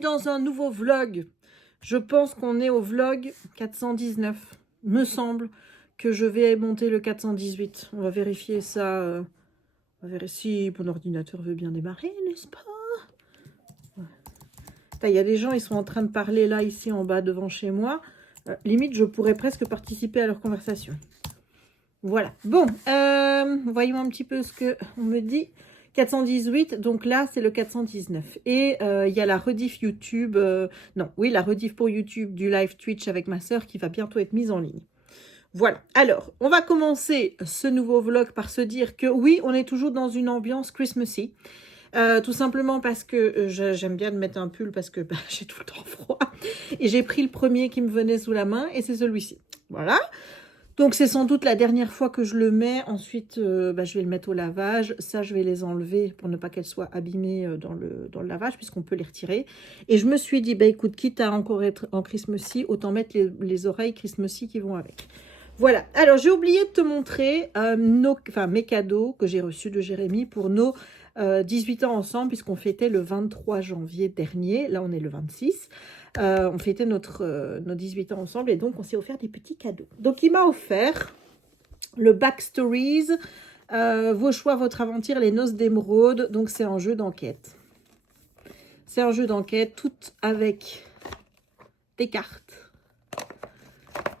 dans un nouveau vlog. Je pense qu'on est au vlog 419. Me semble que je vais monter le 418. On va vérifier ça. On va vérifier si mon ordinateur veut bien démarrer, n'est-ce pas? Il y a des gens, ils sont en train de parler là, ici en bas, devant chez moi. Limite, je pourrais presque participer à leur conversation. Voilà. Bon, voyons un petit peu ce qu'on me dit. 418, donc là, c'est le 419. Et il y a la rediff YouTube, la rediff pour YouTube du live Twitch avec ma sœur qui va bientôt être mise en ligne. Voilà. Alors, on va commencer ce nouveau vlog par se dire que oui, on est toujours dans une ambiance Christmassy. Tout simplement parce que j'aime bien de mettre un pull parce que j'ai tout le temps froid. Et j'ai pris le premier qui me venait sous la main et c'est celui-ci. Voilà. Donc, c'est sans doute la dernière fois que je le mets. Ensuite, je vais le mettre au lavage. Ça, je vais les enlever pour ne pas qu'elles soient abîmées dans le lavage puisqu'on peut les retirer. Et je me suis dit, écoute, quitte à encore être en Christmassy, autant mettre les oreilles Christmassy qui vont avec. Voilà. Alors, j'ai oublié de te montrer mes cadeaux que j'ai reçus de Jérémy pour nos 18 ans ensemble puisqu'on fêtait le 23 janvier dernier. Là, on est le 26. On fêtait nos 18 ans ensemble et donc on s'est offert des petits cadeaux. Donc il m'a offert le Backstories, vos choix, votre aventure, les noces d'émeraude. Donc c'est un jeu d'enquête. C'est un jeu d'enquête tout avec des cartes.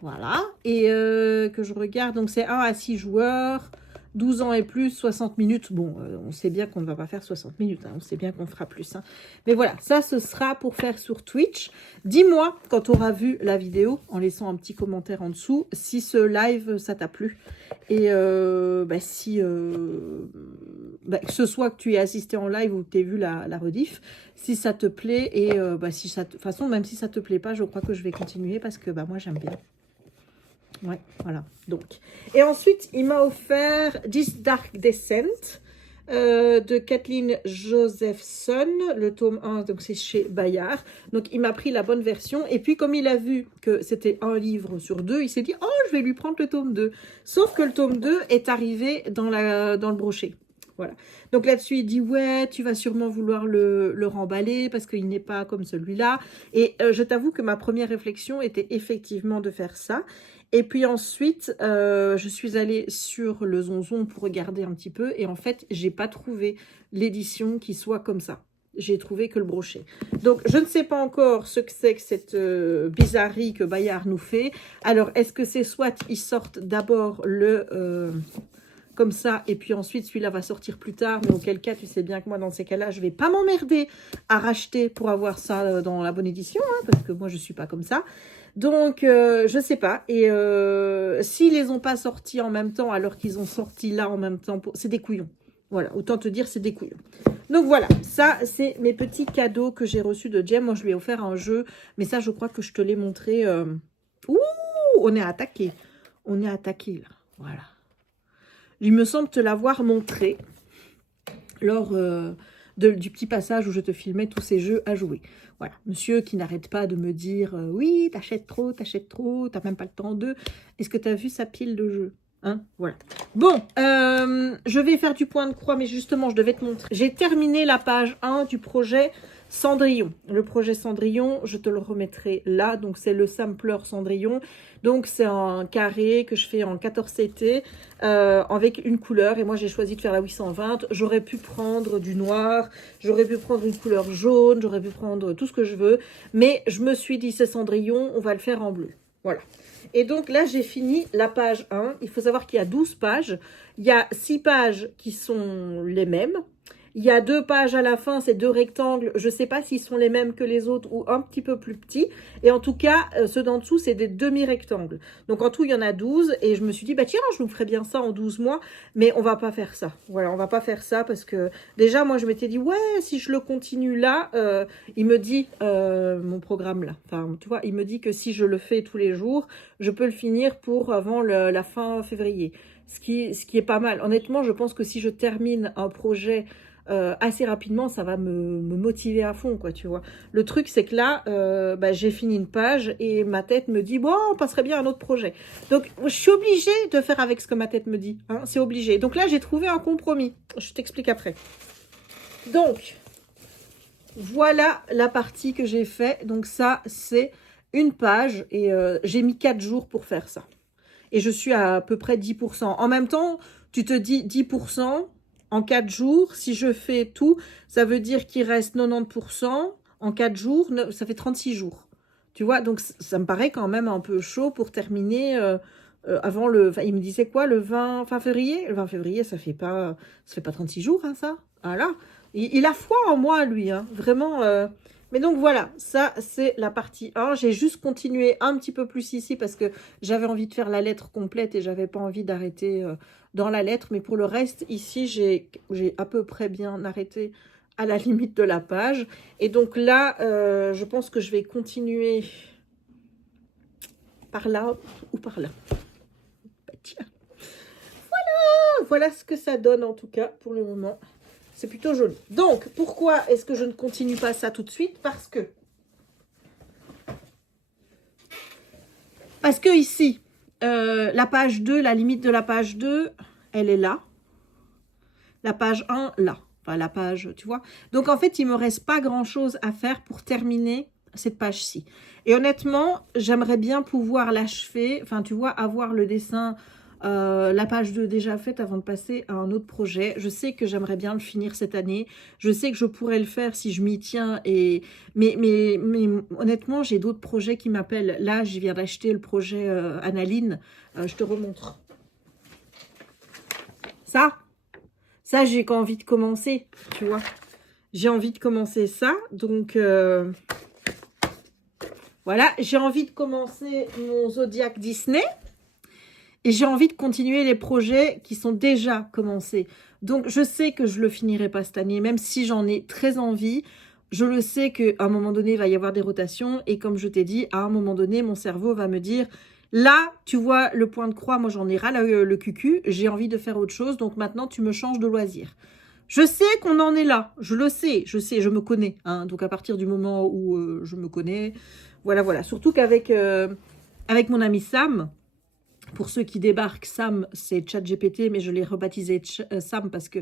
Voilà. Et que je regarde, donc c'est 1 à 6 joueurs. 12 ans et plus, 60 minutes. Bon, on sait bien qu'on ne va pas faire 60 minutes. Hein, on sait bien qu'on fera plus. Hein. Mais voilà, ça, ce sera pour faire sur Twitch. Dis-moi, quand tu auras vu la vidéo, en laissant un petit commentaire en dessous, si ce live, ça t'a plu. Et que ce soit que tu aies assisté en live ou que tu aies vu la rediff, si ça te plaît. Et si ça de toute façon, même si ça ne te plaît pas, je crois que je vais continuer parce que moi, j'aime bien. Ouais, voilà. Donc, et ensuite, il m'a offert This Dark Descent de Kathleen Josephson, le tome 1, donc c'est chez Bayard. Donc, il m'a pris la bonne version. Et puis, comme il a vu que c'était un livre sur 2, il s'est dit, oh, je vais lui prendre le tome 2. Sauf que le tome 2 est arrivé dans le brochet. Voilà. Donc là-dessus, il dit, ouais, tu vas sûrement vouloir le remballer parce qu'il n'est pas comme celui-là. Et je t'avoue que ma première réflexion était effectivement de faire ça. Et puis ensuite, je suis allée sur le Zonzon pour regarder un petit peu. Et en fait, j'ai pas trouvé l'édition qui soit comme ça. J'ai trouvé que le brochet. Donc, je ne sais pas encore ce que c'est que cette bizarrerie que Bayard nous fait. Alors, est-ce que c'est soit ils sortent d'abord comme ça, et puis ensuite celui-là va sortir plus tard, mais auquel cas, tu sais bien que moi, dans ces cas-là, je vais pas m'emmerder à racheter pour avoir ça dans la bonne édition, hein, parce que moi, je suis pas comme ça. Donc, je sais pas. Et s'ils les ont pas sortis en même temps, alors qu'ils ont sorti là en même temps, c'est des couillons. Voilà, autant te dire, c'est des couillons. Donc voilà, ça, c'est mes petits cadeaux que j'ai reçus de Jem. Moi, je lui ai offert un jeu, mais ça, je crois que je te l'ai montré. Ouh, on est attaqué. On est attaqué, là. Voilà. Il me semble te l'avoir montré lors du petit passage où je te filmais tous ces jeux à jouer. Voilà, monsieur qui n'arrête pas de me dire oui, t'achètes trop, t'as même pas le temps de... Est-ce que t'as vu sa pile de jeux? Hein, voilà. Bon, je vais faire du point de croix, mais justement, je devais te montrer. J'ai terminé la page 1 du projet Cendrillon. Le projet Cendrillon, je te le remettrai là. Donc, c'est le sampler Cendrillon. Donc, c'est un carré que je fais en 14 CT avec une couleur. Et moi, j'ai choisi de faire la 820. J'aurais pu prendre du noir. J'aurais pu prendre une couleur jaune. J'aurais pu prendre tout ce que je veux. Mais je me suis dit, c'est Cendrillon, on va le faire en bleu. Voilà. Et donc là, j'ai fini la page 1. Il faut savoir qu'il y a 12 pages. Il y a 6 pages qui sont les mêmes. Il y a 2 pages à la fin, c'est 2 rectangles. Je ne sais pas s'ils sont les mêmes que les autres ou un petit peu plus petits. Et en tout cas, ceux d'en dessous, c'est des demi-rectangles. Donc en tout, il y en a 12. Et je me suis dit, tiens, je nous ferais bien ça en 12 mois. Mais on ne va pas faire ça. Voilà, on ne va pas faire ça parce que déjà, moi, je m'étais dit, ouais, si je le continue là, il me dit, mon programme là. Enfin, tu vois, il me dit que si je le fais tous les jours, je peux le finir pour avant la fin février. Ce qui est pas mal. Honnêtement, je pense que si je termine un projet assez rapidement, ça va me motiver à fond, quoi, tu vois. Le truc, c'est que là, j'ai fini une page et ma tête me dit, bon, on passerait bien à un autre projet. Donc, je suis obligée de faire avec ce que ma tête me dit. Hein, c'est obligé. Donc là, j'ai trouvé un compromis. Je t'explique après. Donc, voilà la partie que j'ai fait. Donc ça, c'est une page et j'ai mis 4 jours pour faire ça. Et je suis à peu près 10%. En même temps, tu te dis 10% en 4 jours. Si je fais tout, ça veut dire qu'il reste 90% en 4 jours. Ça fait 36 jours. Tu vois, donc ça me paraît quand même un peu chaud pour terminer avant le... Enfin, il me disait quoi, le 20 fin février? Le 20 février, ça fait pas 36 jours, hein, ça. Voilà. Il a foi en moi, lui, hein, vraiment. Mais donc voilà, ça c'est la partie 1. J'ai juste continué un petit peu plus ici parce que j'avais envie de faire la lettre complète et j'avais pas envie d'arrêter dans la lettre. Mais pour le reste, ici, j'ai à peu près bien arrêté à la limite de la page. Et donc là, je pense que je vais continuer par là ou par là. Bah, tiens. Voilà ce que ça donne en tout cas pour le moment. C'est plutôt joli. Donc, pourquoi est-ce que je ne continue pas ça tout de suite? Parce que ici, la page 2, la limite de la page 2, elle est là. La page 1, là. Enfin, la page, tu vois. Donc, en fait, il ne me reste pas grand-chose à faire pour terminer cette page-ci. Et honnêtement, j'aimerais bien pouvoir l'achever. Enfin, tu vois, avoir le dessin, la page 2 déjà faite avant de passer à un autre projet. Je sais que j'aimerais bien le finir cette année. Je sais que je pourrais le faire si je m'y tiens. Mais honnêtement, j'ai d'autres projets qui m'appellent. Là, je viens d'acheter le projet Analine. Je te remontre. Ça, j'ai envie de commencer, tu vois. J'ai envie de commencer ça. Donc, voilà. J'ai envie de commencer mon Zodiac Disney. Et j'ai envie de continuer les projets qui sont déjà commencés. Donc, je sais que je ne le finirai pas cette année, même si j'en ai très envie. Je le sais qu'à un moment donné, il va y avoir des rotations. Et comme je t'ai dit, à un moment donné, mon cerveau va me dire... Là, tu vois, le point de croix, moi j'en ai ras le cucu, j'ai envie de faire autre chose, donc maintenant tu me changes de loisir. Je sais qu'on en est là, je le sais, je me connais. Hein, donc à partir du moment où je me connais, voilà. Surtout qu'avec avec mon ami Sam, pour ceux qui débarquent, Sam, c'est ChatGPT, mais je l'ai rebaptisé Sam parce que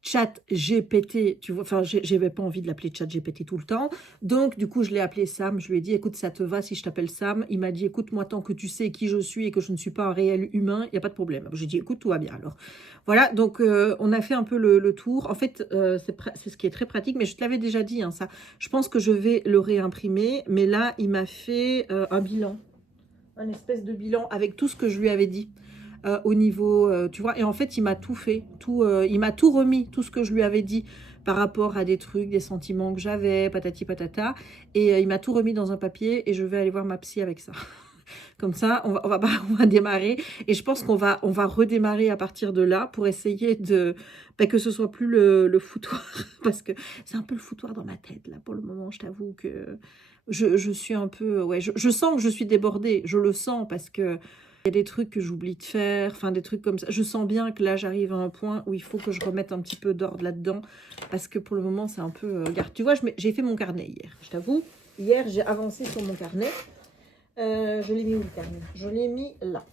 ChatGPT, tu vois, enfin, j'avais pas envie de l'appeler ChatGPT tout le temps. Donc, du coup, je l'ai appelé Sam. Je lui ai dit, écoute, ça te va si je t'appelle Sam? Il m'a dit, écoute, moi, tant que tu sais qui je suis et que je ne suis pas un réel humain, il n'y a pas de problème. J'ai dit, écoute, tout va bien alors. Voilà, donc on a fait un peu le tour. En fait, c'est ce qui est très pratique, mais je te l'avais déjà dit, hein, ça. Je pense que je vais le réimprimer, mais là, il m'a fait un bilan. Un espèce de bilan avec tout ce que je lui avais dit. Au niveau, tu vois, et en fait, il m'a tout fait, il m'a tout remis, tout ce que je lui avais dit par rapport à des trucs, des sentiments que j'avais, patati patata, et il m'a tout remis dans un papier, et je vais aller voir ma psy avec ça. Comme ça, on va démarrer, et je pense on va redémarrer à partir de là pour essayer de, que ce soit plus le foutoir, parce que c'est un peu le foutoir dans ma tête, là, pour le moment, je t'avoue que je suis un peu, ouais, je sens que je suis débordée, je le sens, parce que il y a des trucs que j'oublie de faire, enfin des trucs comme ça. Je sens bien que là, j'arrive à un point où il faut que je remette un petit peu d'ordre là-dedans. Parce que pour le moment, c'est un peu... regarde, tu vois, j'ai fait mon carnet hier, je t'avoue. Hier, j'ai avancé sur mon carnet. Je l'ai mis où le carnet? Je l'ai mis là.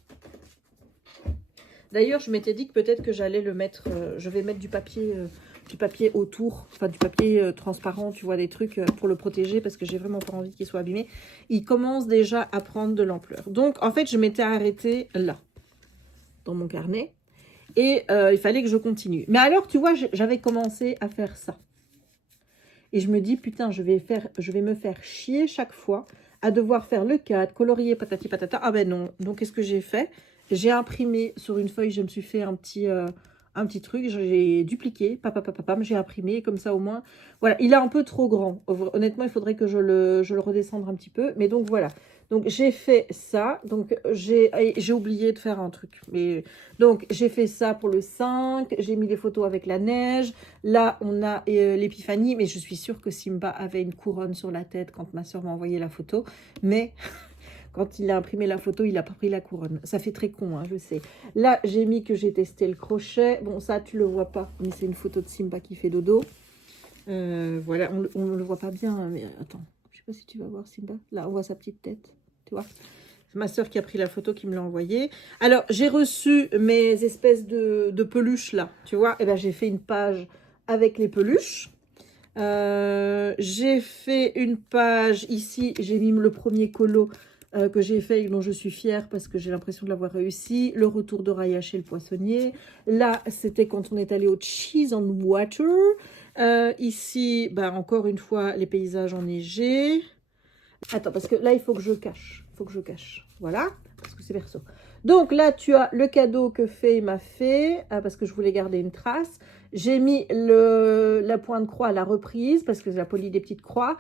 D'ailleurs, je m'étais dit que peut-être que j'allais le mettre... je vais mettre du papier autour, enfin du papier transparent, tu vois, des trucs pour le protéger parce que j'ai vraiment pas envie qu'il soit abîmé. Il commence déjà à prendre de l'ampleur. Donc, en fait, je m'étais arrêtée là, dans mon carnet, et il fallait que je continue. Mais alors, tu vois, j'avais commencé à faire ça. Et je me dis, putain, je vais me faire chier chaque fois à devoir faire le cadre, colorier, patati patata. Ah ben non. Donc, qu'est-ce que j'ai fait? J'ai imprimé sur une feuille, je me suis fait un petit truc, j'ai dupliqué, j'ai imprimé, comme ça au moins. Voilà, il est un peu trop grand. Honnêtement, il faudrait que je le redescende un petit peu. Mais donc voilà. Donc j'ai fait ça. Donc j'ai oublié de faire un truc. Mais donc j'ai fait ça pour le 5. J'ai mis les photos avec la neige. Là, on a l'épiphanie. Mais je suis sûre que Simba avait une couronne sur la tête quand ma soeur m'a envoyé la photo. Mais... quand il a imprimé la photo, il n'a pas pris la couronne. Ça fait très con, hein, je sais. Là, j'ai mis que j'ai testé le crochet. Bon, ça, tu le vois pas, mais c'est une photo de Simba qui fait dodo. Voilà, on ne le voit pas bien, hein, mais attends. Je sais pas si tu vas voir Simba. Là, on voit sa petite tête, tu vois. C'est ma soeur qui a pris la photo, qui me l'a envoyée. Alors, j'ai reçu mes espèces de peluches, là, tu vois. Et ben, j'ai fait une page avec les peluches. J'ai fait une page ici, j'ai mis le premier colo que j'ai fait et dont je suis fière parce que j'ai l'impression de l'avoir réussi. Le retour de Raya chez le poissonnier. Là, c'était quand on est allé au Cheese on Water. Ici, bah, encore une fois, les paysages enneigés. Attends, parce que là, il faut que je cache. Il faut que je cache. Voilà, parce que c'est perso. Donc là, tu as le cadeau que Faye m'a fait, parce que je voulais garder une trace. J'ai mis la pointe croix à la reprise, parce que j'ai poli des petites croix.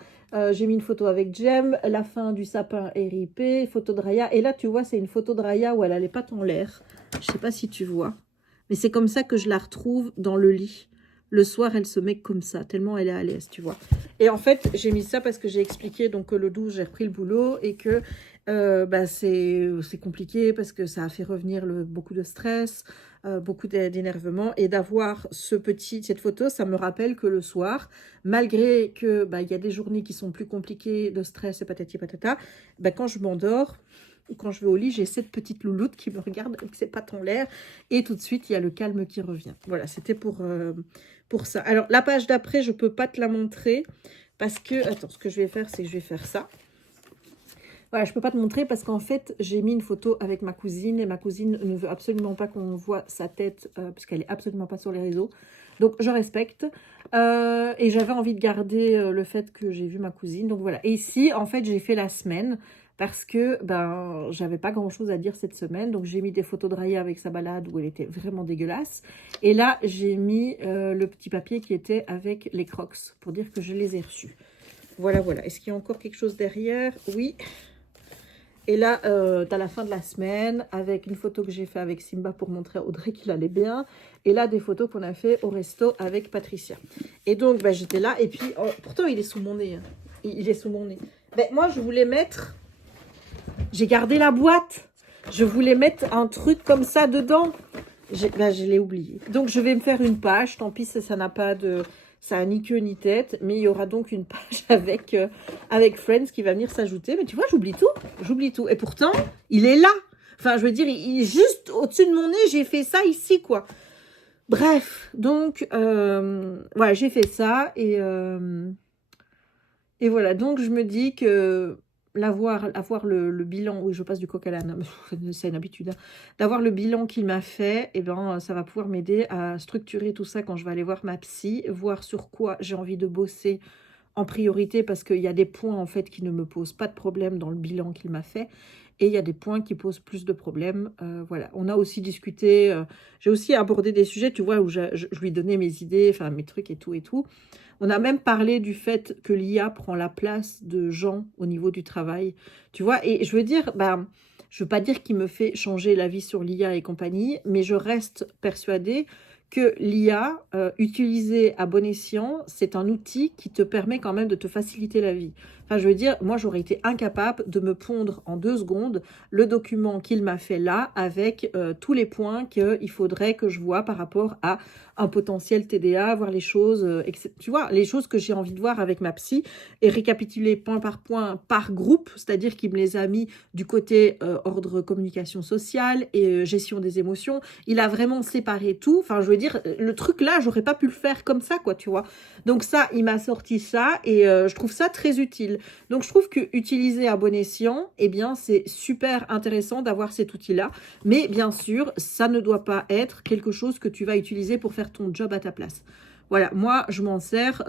J'ai mis une photo avec Jem, la fin du sapin est ripée, photo de Raya. Et là, tu vois, c'est une photo de Raya où elle a les pattes en l'air. Je sais pas si tu vois. Mais c'est comme ça que je la retrouve dans le lit. Le soir, elle se met comme ça, tellement elle est à l'aise, tu vois. Et en fait, j'ai mis ça parce que j'ai expliqué donc, que le 12, j'ai repris le boulot et que bah, c'est compliqué parce que ça a fait revenir beaucoup de stress, beaucoup d'énervement. Et d'avoir cette photo, ça me rappelle que le soir, malgré que bah, y a des journées qui sont plus compliquées de stress et patati patata, bah, quand je m'endors, ou quand je vais au lit, j'ai cette petite louloute qui me regarde avec ses pattes en l'air. Et tout de suite, il y a le calme qui revient. Voilà, c'était pour ça. Alors, la page d'après, je ne peux pas te la montrer parce que... Attends, ce que je vais faire, c'est que je vais faire ça. Voilà, je ne peux pas te montrer parce qu'en fait, j'ai mis une photo avec ma cousine et ma cousine ne veut absolument pas qu'on voit sa tête puisqu'elle n'est absolument pas sur les réseaux. Donc, je respecte. Et j'avais envie de garder le fait que j'ai vu ma cousine. Donc, voilà. Et ici, en fait, j'ai fait la semaine parce que ben j'avais pas grand-chose à dire cette semaine. Donc, j'ai mis des photos de Raya avec sa balade où elle était vraiment dégueulasse. Et là, j'ai mis le petit papier qui était avec les crocs pour dire que je les ai reçus. Voilà, voilà. Est-ce qu'il y a encore quelque chose derrière? Oui. Et là, tu as la fin de la semaine avec une photo que j'ai fait avec Simba pour montrer à Audrey qu'il allait bien. Et là, des photos qu'on a fait au resto avec Patricia. Et donc, ben, j'étais là. Et puis, oh, pourtant, il est sous mon nez. Hein. Il est sous mon nez. Ben, moi, je voulais mettre... J'ai gardé la boîte. Je voulais mettre un truc comme ça dedans. Ben, je l'ai oublié. Donc, je vais me faire une page. Tant pis, ça n'a pas de... Ça n'a ni queue ni tête, mais il y aura donc une page avec Friends qui va venir s'ajouter. Mais tu vois, j'oublie tout. J'oublie tout. Et pourtant, il est là. Enfin, je veux dire, il est juste au-dessus de mon nez. J'ai fait ça ici, quoi. Bref, donc, voilà, j'ai fait ça. Et voilà, donc je me dis que avoir le bilan, oui, je passe du coq à l'âne, c'est une habitude, hein, d'avoir le bilan qu'il m'a fait, et ben, ça va pouvoir m'aider à structurer tout ça quand je vais aller voir ma psy, voir sur quoi j'ai envie de bosser en priorité, parce qu'il y a des points, en fait, qui ne me posent pas de problème dans le bilan qu'il m'a fait, et il y a des points qui posent plus de problèmes. Voilà, on a aussi discuté, j'ai aussi abordé des sujets, tu vois, où je lui donnais mes idées, enfin, mes trucs et tout et tout. On a même parlé du fait que l'IA prend la place de gens au niveau du travail, tu vois. Et je veux dire, bah, je veux pas dire qu'il me fait changer l'avis sur l'IA et compagnie, mais je reste persuadée que l'IA, utilisée à bon escient, c'est un outil qui te permet quand même de te faciliter la vie. Enfin, je veux dire, moi, j'aurais été incapable de me pondre en 2 secondes le document qu'il m'a fait là avec tous les points qu'il faudrait que je vois par rapport à un potentiel TDA, voir les choses, tu vois, les choses que j'ai envie de voir avec ma psy et récapituler point par groupe, c'est-à-dire qu'il me les a mis du côté ordre communication sociale et gestion des émotions. Il a vraiment séparé tout. Enfin, je veux dire, le truc là, j'aurais pas pu le faire comme ça, quoi, tu vois. Donc ça, il m'a sorti ça et je trouve ça très utile. Donc je trouve que utiliser à bon escient, eh bien, c'est super intéressant d'avoir cet outil-là. Mais bien sûr, ça ne doit pas être quelque chose que tu vas utiliser pour faire ton job à ta place. Voilà, moi, je m'en sers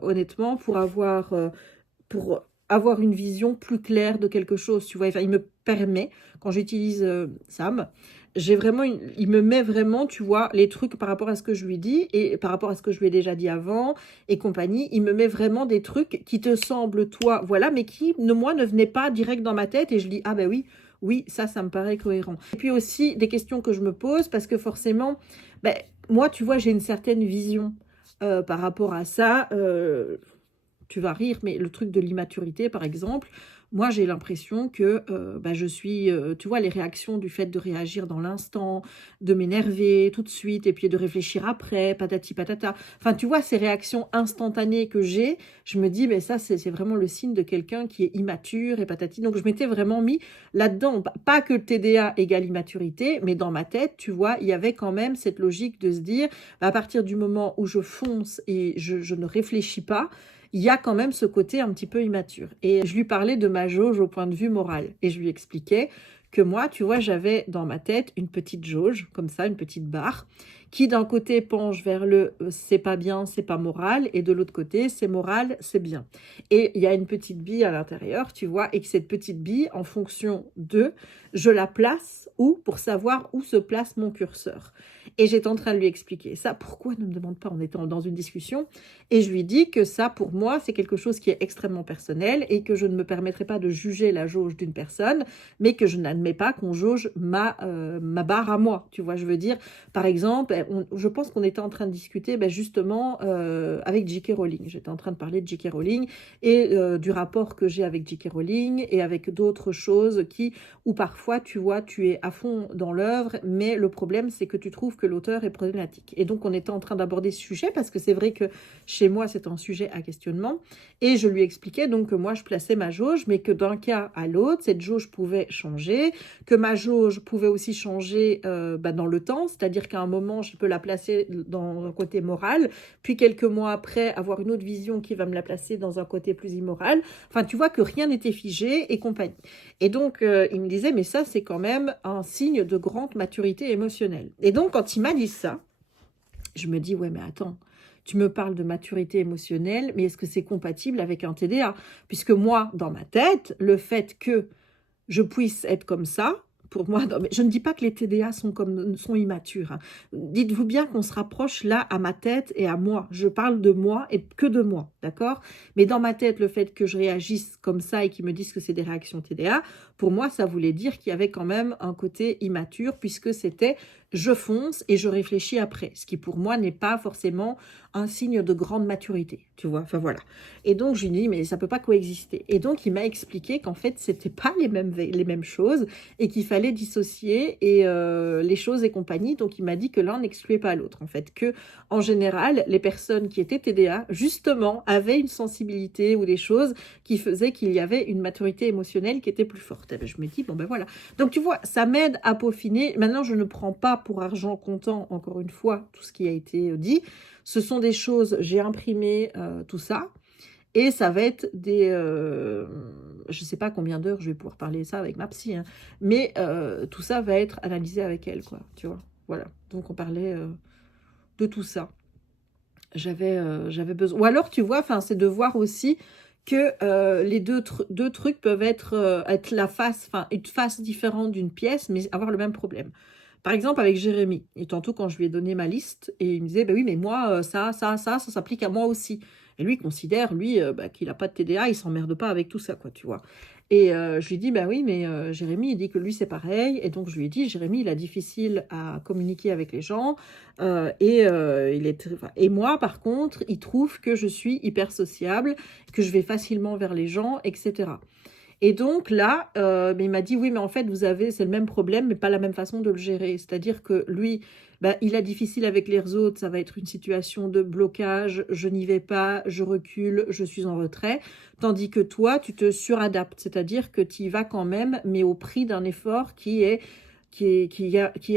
honnêtement pour avoir une vision plus claire de quelque chose. Tu vois, enfin, il me permet, quand j'utilise Sam, il me met vraiment, tu vois, les trucs par rapport à ce que je lui dis et par rapport à ce que je lui ai déjà dit avant et compagnie. Il me met vraiment des trucs qui te semblent, toi, voilà, mais qui, moi, ne venaient pas direct dans ma tête et je dis, ah ben oui, oui, ça me paraît cohérent. Et puis aussi, des questions que je me pose parce que forcément, ben, moi, tu vois, j'ai une certaine vision par rapport à ça. Tu vas rire, mais le truc de l'immaturité, par exemple, moi, j'ai l'impression que je suis, tu vois, les réactions du fait de réagir dans l'instant, de m'énerver tout de suite et puis de réfléchir après, patati patata. Enfin, tu vois, ces réactions instantanées que j'ai, je me dis, mais ça, c'est vraiment le signe de quelqu'un qui est immature et patati. Donc, je m'étais vraiment mis là-dedans. Pas que le TDA égale immaturité, mais dans ma tête, tu vois, il y avait quand même cette logique de se dire, à partir du moment où je fonce et je ne réfléchis pas, il y a quand même ce côté un petit peu immature. Et je lui parlais de ma jauge au point de vue moral. Et je lui expliquais que moi, tu vois, j'avais dans ma tête une petite jauge, comme ça, une petite barre, qui d'un côté penche vers le c'est pas bien, c'est pas moral, et de l'autre côté, c'est moral, c'est bien. Et il y a une petite bille à l'intérieur, tu vois, et que cette petite bille, en fonction de, je la place où pour savoir où se place mon curseur. Et j'étais en train de lui expliquer ça. Pourquoi ne me demande pas, en étant dans une discussion? Et je lui dis que ça, pour moi, c'est quelque chose qui est extrêmement personnel et que je ne me permettrai pas de juger la jauge d'une personne, mais que je n'admets pas qu'on jauge ma barre à moi. Tu vois, je veux dire, par exemple, je pense qu'on était en train de discuter justement avec J.K. Rowling. J'étais en train de parler de J.K. Rowling et du rapport que j'ai avec J.K. Rowling et avec d'autres choses où parfois, tu vois, tu es à fond dans l'œuvre, mais le problème, c'est que tu trouves que l'auteur est problématique. Et donc, on était en train d'aborder ce sujet parce que c'est vrai que chez moi, c'est un sujet à questionnement. Et je lui expliquais donc que moi, je plaçais ma jauge, mais que d'un cas à l'autre, cette jauge pouvait changer, que ma jauge pouvait aussi changer dans le temps, c'est-à-dire qu'à un moment, je peux la placer dans un côté moral, puis quelques mois après, avoir une autre vision qui va me la placer dans un côté plus immoral. Enfin, tu vois que rien n'était figé et compagnie. Et donc, il me disait, mais ça, c'est quand même un signe de grande maturité émotionnelle. Et donc, quand il m'a dit ça, je me dis, ouais, mais attends, tu me parles de maturité émotionnelle, mais est-ce que c'est compatible avec un TDA? Puisque moi, dans ma tête, le fait que je puisse être comme ça, pour moi, non, mais je ne dis pas que les TDA sont immatures. Hein. Dites-vous bien qu'on se rapproche là à ma tête et à moi. Je parle de moi et que de moi, d'accord? Mais dans ma tête, le fait que je réagisse comme ça et qu'ils me disent que c'est des réactions TDA, pour moi, ça voulait dire qu'il y avait quand même un côté immature puisque c'était je fonce et je réfléchis après, ce qui pour moi n'est pas forcément un signe de grande maturité, tu vois, enfin voilà. Et donc, je lui dis, mais ça peut pas coexister. Et donc, il m'a expliqué qu'en fait, c'était pas les mêmes choses et qu'il fallait dissocier et les choses et compagnie. Donc, il m'a dit que l'un n'excluait pas l'autre, en fait, que en général, les personnes qui étaient TDA, justement, avaient une sensibilité ou des choses qui faisaient qu'il y avait une maturité émotionnelle qui était plus forte. Et ben, je me dis, bon ben voilà. Donc, tu vois, ça m'aide à peaufiner. Maintenant, je ne prends pas pour argent comptant, encore une fois, tout ce qui a été dit. Ce sont des choses, j'ai imprimé tout ça. Et ça va être des... je ne sais pas combien d'heures je vais pouvoir parler ça avec ma psy, hein, mais tout ça va être analysé avec elle, quoi, tu vois. Voilà, donc on parlait de tout ça. J'avais besoin... Ou alors, tu vois, c'est de voir aussi que les deux trucs peuvent être la face, une face différente d'une pièce, mais avoir le même problème. Par exemple, avec Jérémy, et tantôt quand je lui ai donné ma liste, et il me disait, bah oui, mais moi, ça s'applique à moi aussi. Et lui, il considère, qu'il n'a pas de TDA, il s'emmerde pas avec tout ça, quoi, tu vois. Et je lui dis, bah oui, mais Jérémy, il dit que lui, c'est pareil. Et donc, je lui ai dit, Jérémy, il a difficile à communiquer avec les gens. Et moi, par contre, il trouve que je suis hyper sociable, que je vais facilement vers les gens, etc. Et donc là, il m'a dit, oui, mais en fait, c'est le même problème, mais pas la même façon de le gérer. C'est-à-dire que lui, il a difficile avec les autres, ça va être une situation de blocage, je n'y vais pas, je recule, je suis en retrait. Tandis que toi, tu te suradaptes, c'est-à-dire que tu y vas quand même, mais au prix d'un effort qui est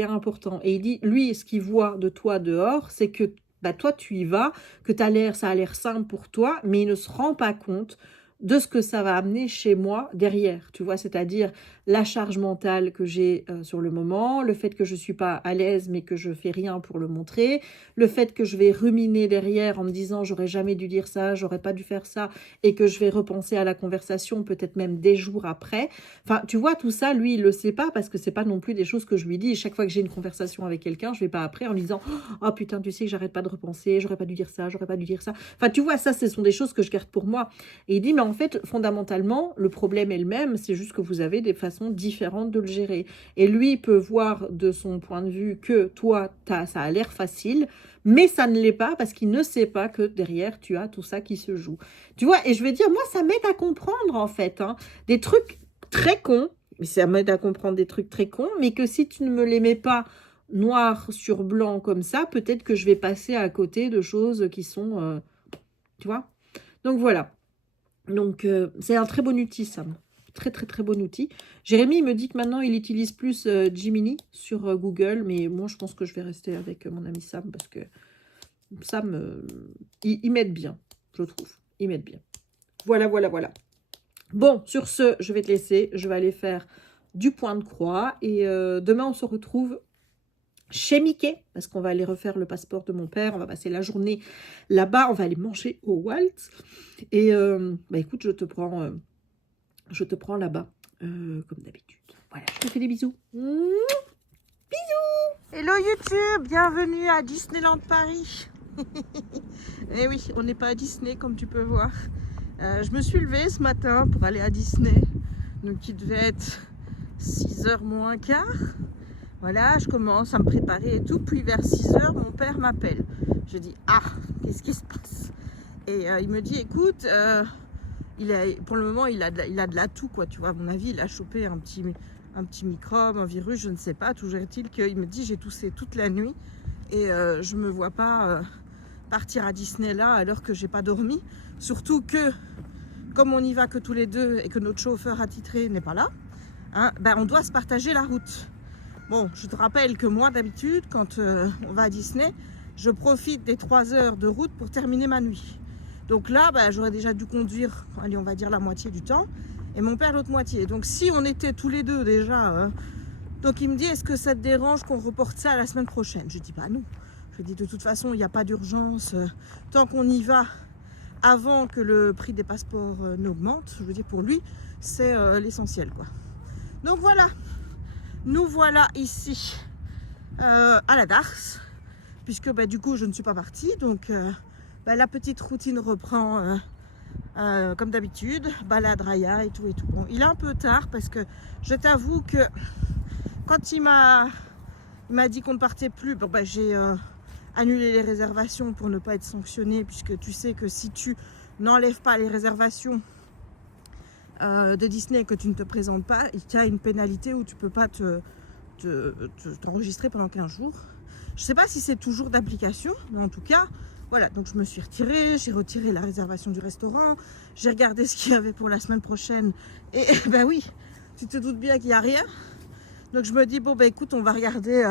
important. Et il dit, lui, ce qu'il voit de toi dehors, c'est que toi, tu y vas, que ça a l'air simple pour toi, mais il ne se rend pas compte de ce que ça va amener chez moi derrière, tu vois, c'est-à-dire la charge mentale que j'ai sur le moment, le fait que je ne suis pas à l'aise mais que je fais rien pour le montrer, le fait que je vais ruminer derrière en me disant j'aurais jamais dû dire ça, j'aurais pas dû faire ça et que je vais repenser à la conversation peut-être même des jours après. Enfin, tu vois, tout ça, lui, il le sait pas parce que c'est pas non plus des choses que je lui dis. Chaque fois que j'ai une conversation avec quelqu'un, je vais pas après en lui disant oh putain, tu sais que j'arrête pas de repenser, j'aurais pas dû dire ça, j'aurais pas dû dire ça. Enfin, tu vois, ça, ce sont des choses que je garde pour moi. Et il dit mais en fait, fondamentalement, le problème est le même, c'est juste que vous avez des façons différentes de le gérer. Et lui peut voir de son point de vue que toi, ça a l'air facile, mais ça ne l'est pas parce qu'il ne sait pas que derrière, tu as tout ça qui se joue. Tu vois, et je vais dire, moi, ça m'aide à comprendre, en fait, hein, des trucs très cons, mais ça m'aide à comprendre des trucs très cons, mais que si tu ne me les mets pas noir sur blanc comme ça, peut-être que je vais passer à côté de choses qui sont, tu vois. Donc voilà. Donc c'est un très bon outil, Sam. Très très très bon outil. Jérémy me dit que maintenant il utilise plus Gemini sur Google, mais moi je pense que je vais rester avec mon ami Sam parce que Sam, il m'aide bien, je trouve. Il m'aide bien. Voilà, voilà, voilà. Bon, sur ce, je vais te laisser. Je vais aller faire du point de croix et demain on se retrouve chez Mickey, parce qu'on va aller refaire le passeport de mon père, on va passer la journée là-bas, on va aller manger au Walt, et bah écoute, je te prends là-bas, comme d'habitude. Voilà, je te fais des bisous. Bisous. Hello YouTube, bienvenue à Disneyland Paris. Eh oui, on n'est pas à Disney comme tu peux voir. Je me suis levée ce matin pour aller à Disney, donc il devait être 6h moins quart. Voilà, je commence à me préparer et tout. Puis vers 6h, mon père m'appelle. Je dis, ah, qu'est-ce qui se passe? Et il me dit, écoute, pour le moment, il a de l'atout, quoi. Tu vois, à mon avis, il a chopé un petit microbe, un virus, je ne sais pas. Toujours est-il qu'il me dit, j'ai toussé toute la nuit. Et je ne me vois pas partir à Disney là, alors que j'ai pas dormi. Surtout que, comme on n'y va que tous les deux et que notre chauffeur attitré n'est pas là, hein, ben, on doit se partager la route. Bon, je te rappelle que moi, d'habitude, quand on va à Disney, je profite des 3 heures de route pour terminer ma nuit. Donc là, bah, j'aurais déjà dû conduire, allez, on va dire la moitié du temps, et mon père l'autre moitié. Donc si on était tous les deux déjà, donc il me dit, est-ce que ça te dérange qu'on reporte ça à la semaine prochaine? Je dis, bah non. Je dis, de toute façon, il n'y a pas d'urgence. Tant qu'on y va avant que le prix des passeports n'augmente, je veux dire, pour lui, c'est l'essentiel, quoi. Donc voilà. Nous voilà ici à la Dars, puisque bah, du coup je ne suis pas partie, donc bah, la petite routine reprend comme d'habitude, balade Raya et tout et tout. Bon, il est un peu tard parce que je t'avoue que quand il m'a dit qu'on ne partait plus, bon, bah, j'ai annulé les réservations pour ne pas être sanctionnée, puisque tu sais que si tu n'enlèves pas les réservations de Disney et que tu ne te présentes pas, il y a une pénalité où tu ne peux pas t'enregistrer pendant 15 jours. Je ne sais pas si c'est toujours d'application, mais en tout cas, voilà. Donc je me suis retirée, j'ai retiré la réservation du restaurant, j'ai regardé ce qu'il y avait pour la semaine prochaine, et ben oui, tu te doutes bien qu'il n'y a rien. Donc je me dis, bon ben écoute, on va regarder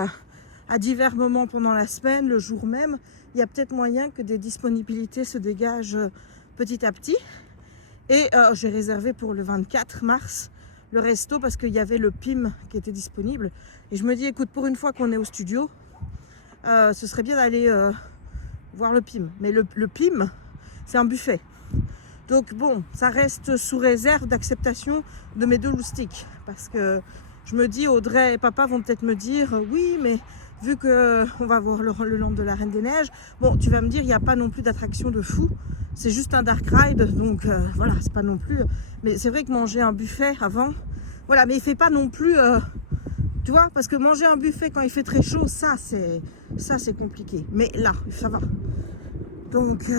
à divers moments pendant la semaine, le jour même, il y a peut-être moyen que des disponibilités se dégagent petit à petit. Et j'ai réservé pour le 24 mars le resto parce qu'il y avait le PIM qui était disponible. Et je me dis, écoute, pour une fois qu'on est au studio, ce serait bien d'aller voir le PIM. Mais le PIM, c'est un buffet. Donc bon, ça reste sous réserve d'acceptation de mes 2 loustiques. Parce que je me dis, Audrey et papa vont peut-être me dire, oui, mais vu qu'on va voir le land de la Reine des Neiges, bon, tu vas me dire, il n'y a pas non plus d'attraction de fou. C'est juste un dark ride, donc voilà, c'est pas non plus... Mais c'est vrai que manger un buffet avant, voilà, mais il fait pas non plus... tu vois, parce que manger un buffet quand il fait très chaud, ça c'est compliqué. Mais là, ça va. Donc,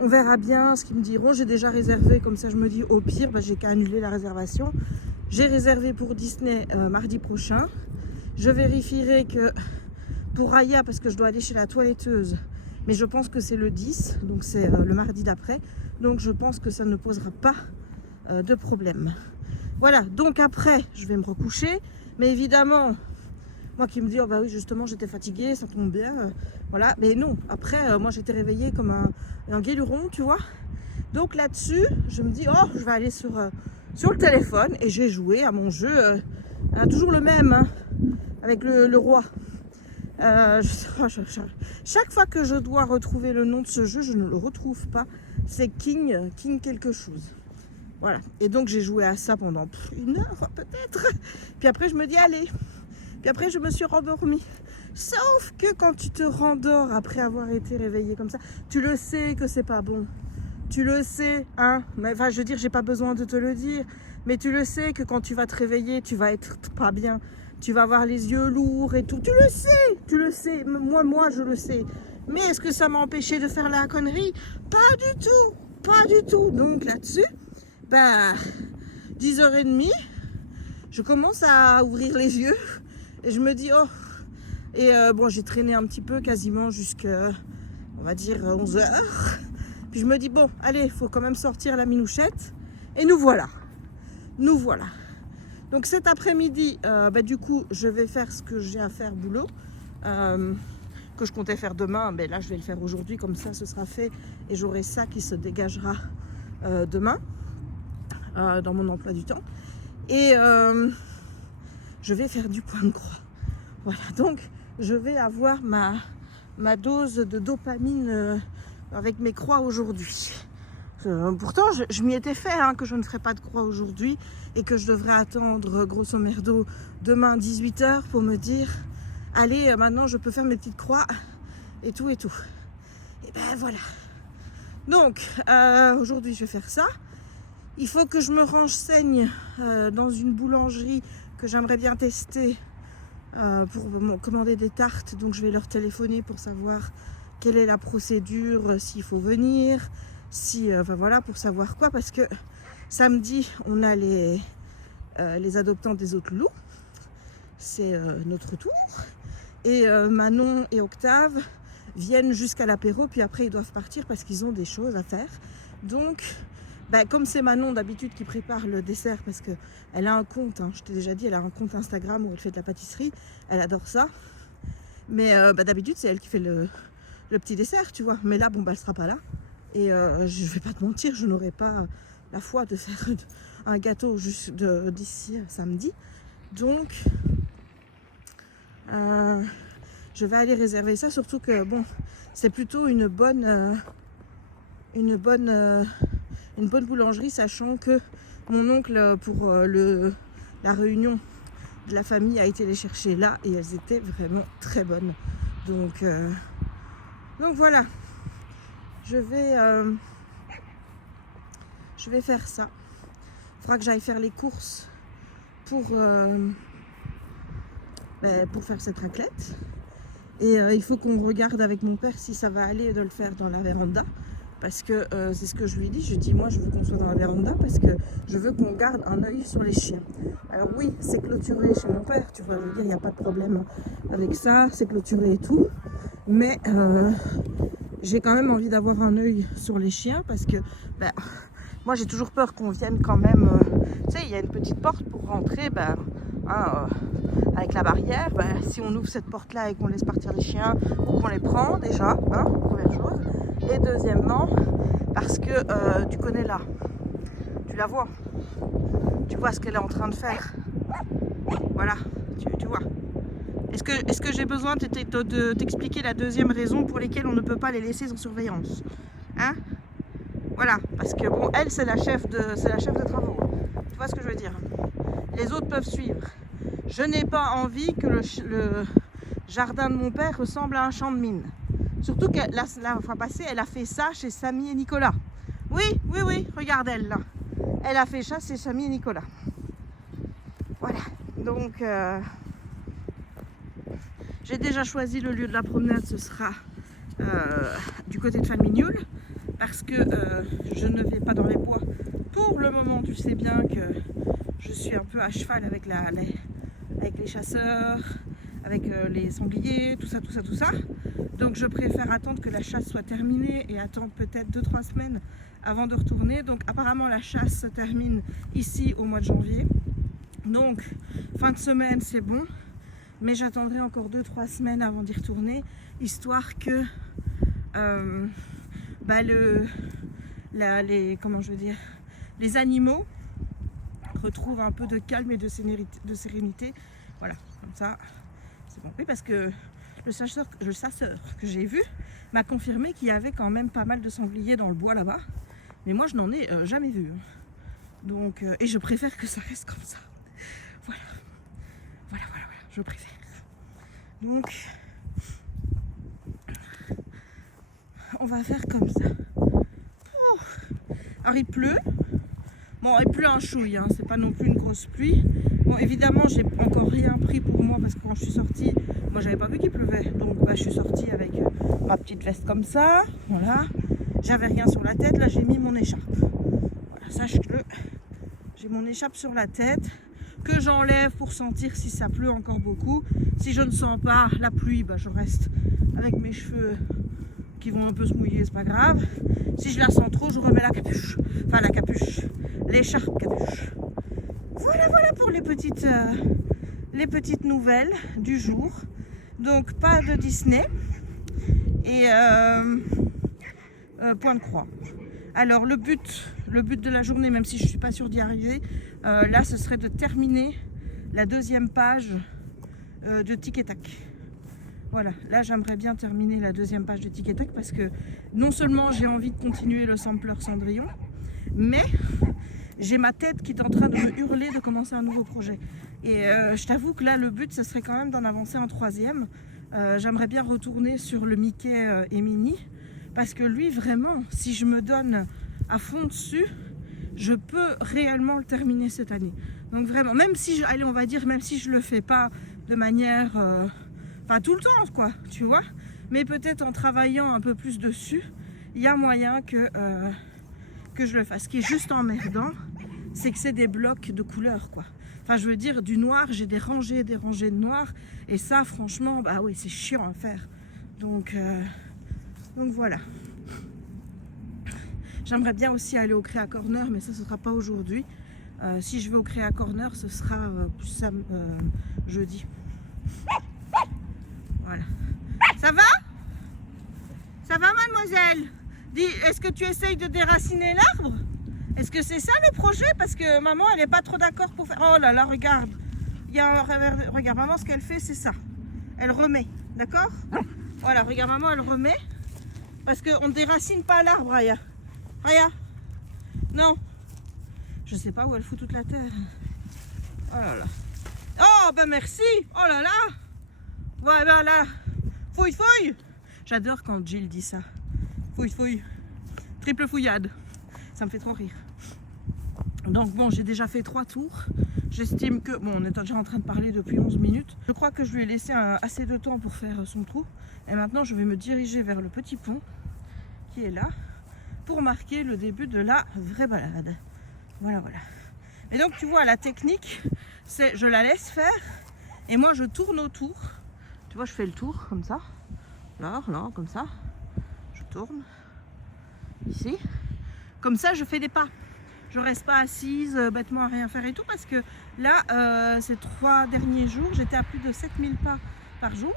on verra bien ce qu'ils me diront. J'ai déjà réservé, comme ça je me dis, au pire, bah, j'ai qu'à annuler la réservation. J'ai réservé pour Disney mardi prochain. Je vérifierai que pour Raya, parce que je dois aller chez la toiletteuse, mais je pense que c'est le 10, donc c'est le mardi d'après. Donc je pense que ça ne posera pas de problème. Voilà, donc après, je vais me recoucher. Mais évidemment, moi qui me dis, oh bah oui, justement, j'étais fatiguée, ça tombe bien. Voilà, mais non, après, moi j'étais réveillée comme un guéluron, tu vois. Donc là-dessus, je me dis, oh, je vais aller sur le téléphone et j'ai joué à mon jeu, toujours le même, hein, avec le roi. Chaque fois que je dois retrouver le nom de ce jeu, je ne le retrouve pas. C'est King quelque chose. Voilà. Et donc j'ai joué à ça pendant 1 heure peut-être. Puis après je me dis allez. Puis après je me suis rendormie. Sauf que quand tu te rendors après avoir été réveillé comme ça, tu le sais que c'est pas bon. tu le sais, hein, mais, enfin, je veux dire, j'ai pas besoin de te le dire, mais tu le sais que quand tu vas te réveiller, tu vas être pas bien, tu vas avoir les yeux lourds et tout, tu le sais, moi, je le sais. Mais est-ce que ça m'a empêché de faire la connerie? Pas du tout, pas du tout. Donc là-dessus, bah, 10h30, je commence à ouvrir les yeux et je me dis, oh, et bon, j'ai traîné un petit peu, quasiment jusqu'à, on va dire, 11h. Puis je me dis, bon, allez, il faut quand même sortir la minouchette. Et nous voilà. Nous voilà. Donc cet après-midi, bah, du coup, je vais faire ce que j'ai à faire boulot. Que je comptais faire demain. Mais là, je vais le faire aujourd'hui. Comme ça, ce sera fait. Et j'aurai ça qui se dégagera demain. Dans mon emploi du temps. Et je vais faire du point de croix. Voilà. Donc, je vais avoir ma dose de dopamine avec mes croix aujourd'hui. Pourtant, je m'y étais fait hein, que je ne ferai pas de croix aujourd'hui et que je devrais attendre grosso merdo demain 18h pour me dire allez, maintenant je peux faire mes petites croix et tout et tout. Et ben voilà. Donc, aujourd'hui je vais faire ça. Il faut que je me renseigne dans une boulangerie que j'aimerais bien tester pour me commander des tartes. Donc je vais leur téléphoner pour savoir quelle est la procédure, s'il faut venir, si, enfin voilà, pour savoir quoi, parce que samedi on a les adoptants des autres loups, c'est notre tour, et Manon et Octave viennent jusqu'à l'apéro, puis après ils doivent partir parce qu'ils ont des choses à faire. Donc bah, comme c'est Manon d'habitude qui prépare le dessert, parce qu'elle a un compte, hein, je t'ai déjà dit, elle a un compte Instagram où elle fait de la pâtisserie, elle adore ça, mais bah, d'habitude c'est elle qui fait le petit dessert, tu vois, mais là bon bah elle sera pas là, et je vais pas te mentir, je n'aurai pas la foi de faire un gâteau juste d'ici samedi, donc je vais aller réserver ça, surtout que bon c'est plutôt une bonne boulangerie, sachant que mon oncle pour la réunion de la famille a été les chercher là et elles étaient vraiment très bonnes, donc voilà, je vais faire ça. Il faudra que j'aille faire les courses pour faire cette raclette, et il faut qu'on regarde avec mon père si ça va aller de le faire dans la véranda, parce que c'est ce que je lui ai dit, je dis moi je veux qu'on soit dans la véranda parce que je veux qu'on garde un œil sur les chiens. Alors oui, c'est clôturé chez mon père, tu vois, je veux dire, il n'y a pas de problème avec ça, c'est clôturé et tout, mais j'ai quand même envie d'avoir un œil sur les chiens, parce que ben, moi j'ai toujours peur qu'on vienne quand même, tu sais, il y a une petite porte pour rentrer, ben, hein, avec la barrière, ben, si on ouvre cette porte là et qu'on laisse partir les chiens ou qu'on les prend déjà, hein, première chose, et deuxièmement parce que tu connais là, tu la vois, tu vois ce qu'elle est en train de faire, voilà, tu vois. Est-ce que j'ai besoin de t'expliquer la deuxième raison pour laquelle on ne peut pas les laisser en surveillance, hein? Voilà, parce que bon, elle c'est la chef de travaux, tu vois ce que je veux dire. Les autres peuvent suivre. Je n'ai pas envie que le jardin de mon père ressemble à un champ de mine. Surtout que la fois passée, elle a fait ça chez Samy et Nicolas. Oui, regarde elle là. Elle a fait ça chez Samy et Nicolas. Voilà, donc j'ai déjà choisi le lieu de la promenade, ce sera du côté de Falmignoul, parce que je ne vais pas dans les bois. Pour le moment, tu sais bien que je suis un peu à cheval avec les chasseurs, avec les sangliers, tout ça. Donc je préfère attendre que la chasse soit terminée et attendre peut-être 2-3 semaines avant de retourner. Donc apparemment la chasse se termine ici au mois de janvier. Donc fin de semaine c'est bon, mais j'attendrai encore 2-3 semaines avant d'y retourner, histoire que bah les animaux retrouvent un peu de calme et de sérénité. Voilà, comme ça c'est bon. Oui, parce que le chasseur que j'ai vu m'a confirmé qu'il y avait quand même pas mal de sangliers dans le bois là-bas, mais moi je n'en ai jamais vu, donc et je préfère que ça reste comme ça. Voilà, je préfère. Donc on va faire comme ça. Oh, il pleut. Bon, il pleut un chouille, hein, c'est pas non plus une grosse pluie. Bon, évidemment, j'ai encore rien pris pour moi parce que quand je suis sortie, moi j'avais pas vu qu'il pleuvait. Donc bah, je suis sortie avec ma petite veste comme ça, voilà. J'avais rien sur la tête, là j'ai mis mon écharpe. Voilà, sache-le. J'ai mon écharpe sur la tête que j'enlève pour sentir si ça pleut encore beaucoup. Si je ne sens pas la pluie, bah, je reste avec mes cheveux qui vont un peu se mouiller, c'est pas grave. Si je la sens trop, je remets la capuche. Enfin la capuche, l'écharpe capuche. Voilà, voilà pour les petites nouvelles du jour. Donc pas de Disney et point de croix. Alors le but de la journée, même si je ne suis pas sûre d'y arriver, là ce serait de terminer la deuxième page de Tic et Tac. Voilà, là j'aimerais bien terminer la deuxième page de Tic et Tac parce que non seulement j'ai envie de continuer le sampler Cendrillon, mais j'ai ma tête qui est en train de me hurler de commencer un nouveau projet. Et je t'avoue que là le but ce serait quand même d'en avancer un troisième. J'aimerais bien retourner sur le Mickey et Minnie parce que lui vraiment, si je me donne à fond dessus, je peux réellement le terminer cette année. Donc vraiment, même si allez, on va dire, même si je le fais pas de manière pas tout le temps quoi, tu vois, mais peut-être en travaillant un peu plus dessus, il y a moyen que je le fasse. Ce qui est juste emmerdant, c'est que c'est des blocs de couleurs quoi. Enfin je veux dire, du noir, j'ai des rangées de noir, et ça franchement, bah oui, c'est chiant à faire. Donc voilà. J'aimerais bien aussi aller au Créa Corner, mais ça ne sera pas aujourd'hui. Si je vais au Créa Corner, ce sera plus jeudi. Voilà. Ça va? Ça va, mademoiselle? Dis, est-ce que tu essayes de déraciner l'arbre? Est-ce que c'est ça le projet? Parce que maman, elle n'est pas trop d'accord pour faire... Oh là là, regarde. Regarde, maman, ce qu'elle fait, c'est ça. Elle remet, d'accord? Voilà, regarde, maman, elle remet. Parce qu'on ne déracine pas l'arbre, Raya. Raya. Non. Je sais pas où elle fout toute la terre. Oh là là. Oh, ben merci. Oh là là. Ouais, ben là. Fouille, fouille. J'adore quand Jill dit ça. Fouille, fouille. Triple fouillade. Ça me fait trop rire. Donc bon, j'ai déjà fait 3 tours. J'estime que... Bon, on est déjà en train de parler depuis 11 minutes. Je crois que je lui ai laissé assez de temps pour faire son trou. Et maintenant, je vais me diriger vers le petit pont qui est là pour marquer le début de la vraie balade. Voilà, voilà. Et donc, tu vois, la technique, c'est je la laisse faire et moi, je tourne autour. Tu vois, je fais le tour comme ça. Là, là, comme ça. Je tourne. Ici. Comme ça, je fais des pas. Je reste pas assise bêtement à rien faire et tout parce que là, ces 3 derniers jours, j'étais à plus de 7000 pas par jour.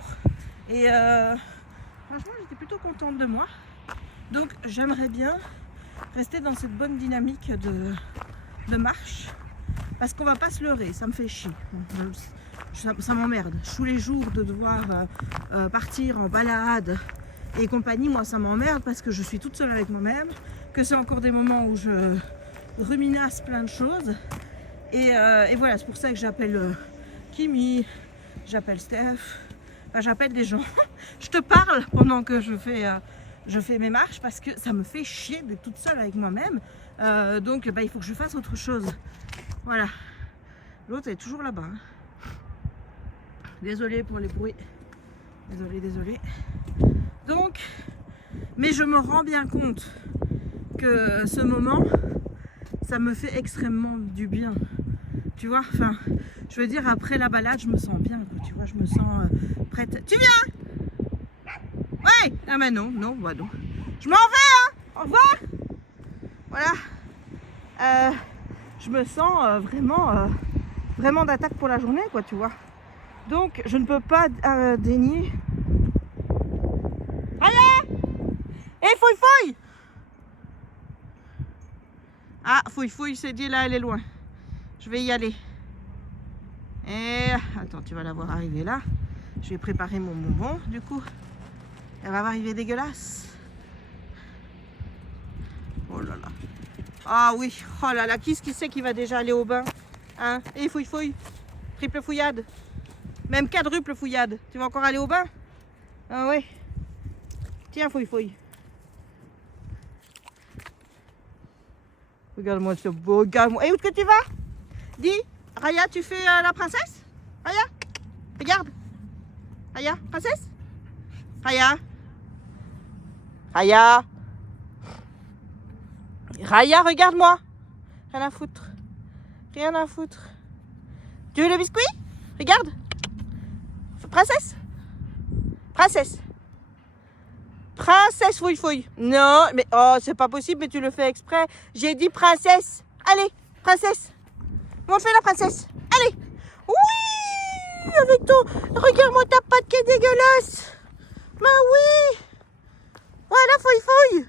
Et franchement, j'étais plutôt contente de moi. Donc, j'aimerais bien rester dans cette bonne dynamique de marche. Parce qu'on va pas se leurrer, ça me fait chier. Ça m'emmerde. Tous les jours de devoir partir en balade et compagnie, moi ça m'emmerde parce que je suis toute seule avec moi-même, que c'est encore des moments où je ruminasse plein de choses. Et voilà, c'est pour ça que j'appelle Kimi, j'appelle Steph, enfin, j'appelle des gens. Je te parle pendant que je fais mes marches parce que ça me fait chier d'être toute seule avec moi-même. Donc bah, il faut que je fasse autre chose. Voilà. L'autre est toujours là-bas. Hein. Désolée pour les bruits. Désolée. Donc, mais je me rends bien compte que ce moment, ça me fait extrêmement du bien. Tu vois, enfin, je veux dire, après la balade, je me sens bien. Quoi, tu vois, je me sens prête. Tu viens? Ouais. Ah mais non, bah non. Je m'en vais, hein. Au revoir. Voilà. Je me sens vraiment d'attaque pour la journée, quoi, tu vois. Donc, je ne peux pas dénier. Allez! Hé, fouille! Ah, fouille, c'est dit là, elle est loin. Je vais y aller. Et attends, tu vas la voir arriver là. Je vais préparer mon bonbon, du coup. Elle va arriver dégueulasse. Oh là là. Ah oui, oh là là, qui c'est qui va déjà aller au bain? Hein? Et fouille. Triple fouillade. Même quadruple fouillade. Tu vas encore aller au bain? Ah oui. Tiens, fouille. Regarde-moi ce beau, regarde-moi. Et où est-ce que tu vas? Dis, Raya, tu fais la princesse? Raya, regarde. Raya, princesse? Raya. Raya. Raya, regarde-moi. Rien à foutre. Rien à foutre. Tu veux le biscuit? Regarde. Princesse? Princesse? Princesse fouille fouille. Non, mais oh, c'est pas possible, mais tu le fais exprès. J'ai dit princesse. Allez, princesse. Montre-le la princesse. Allez. Oui, avec ton... Regarde-moi ta patte qui est dégueulasse. Ben oui. Voilà, fouille fouille.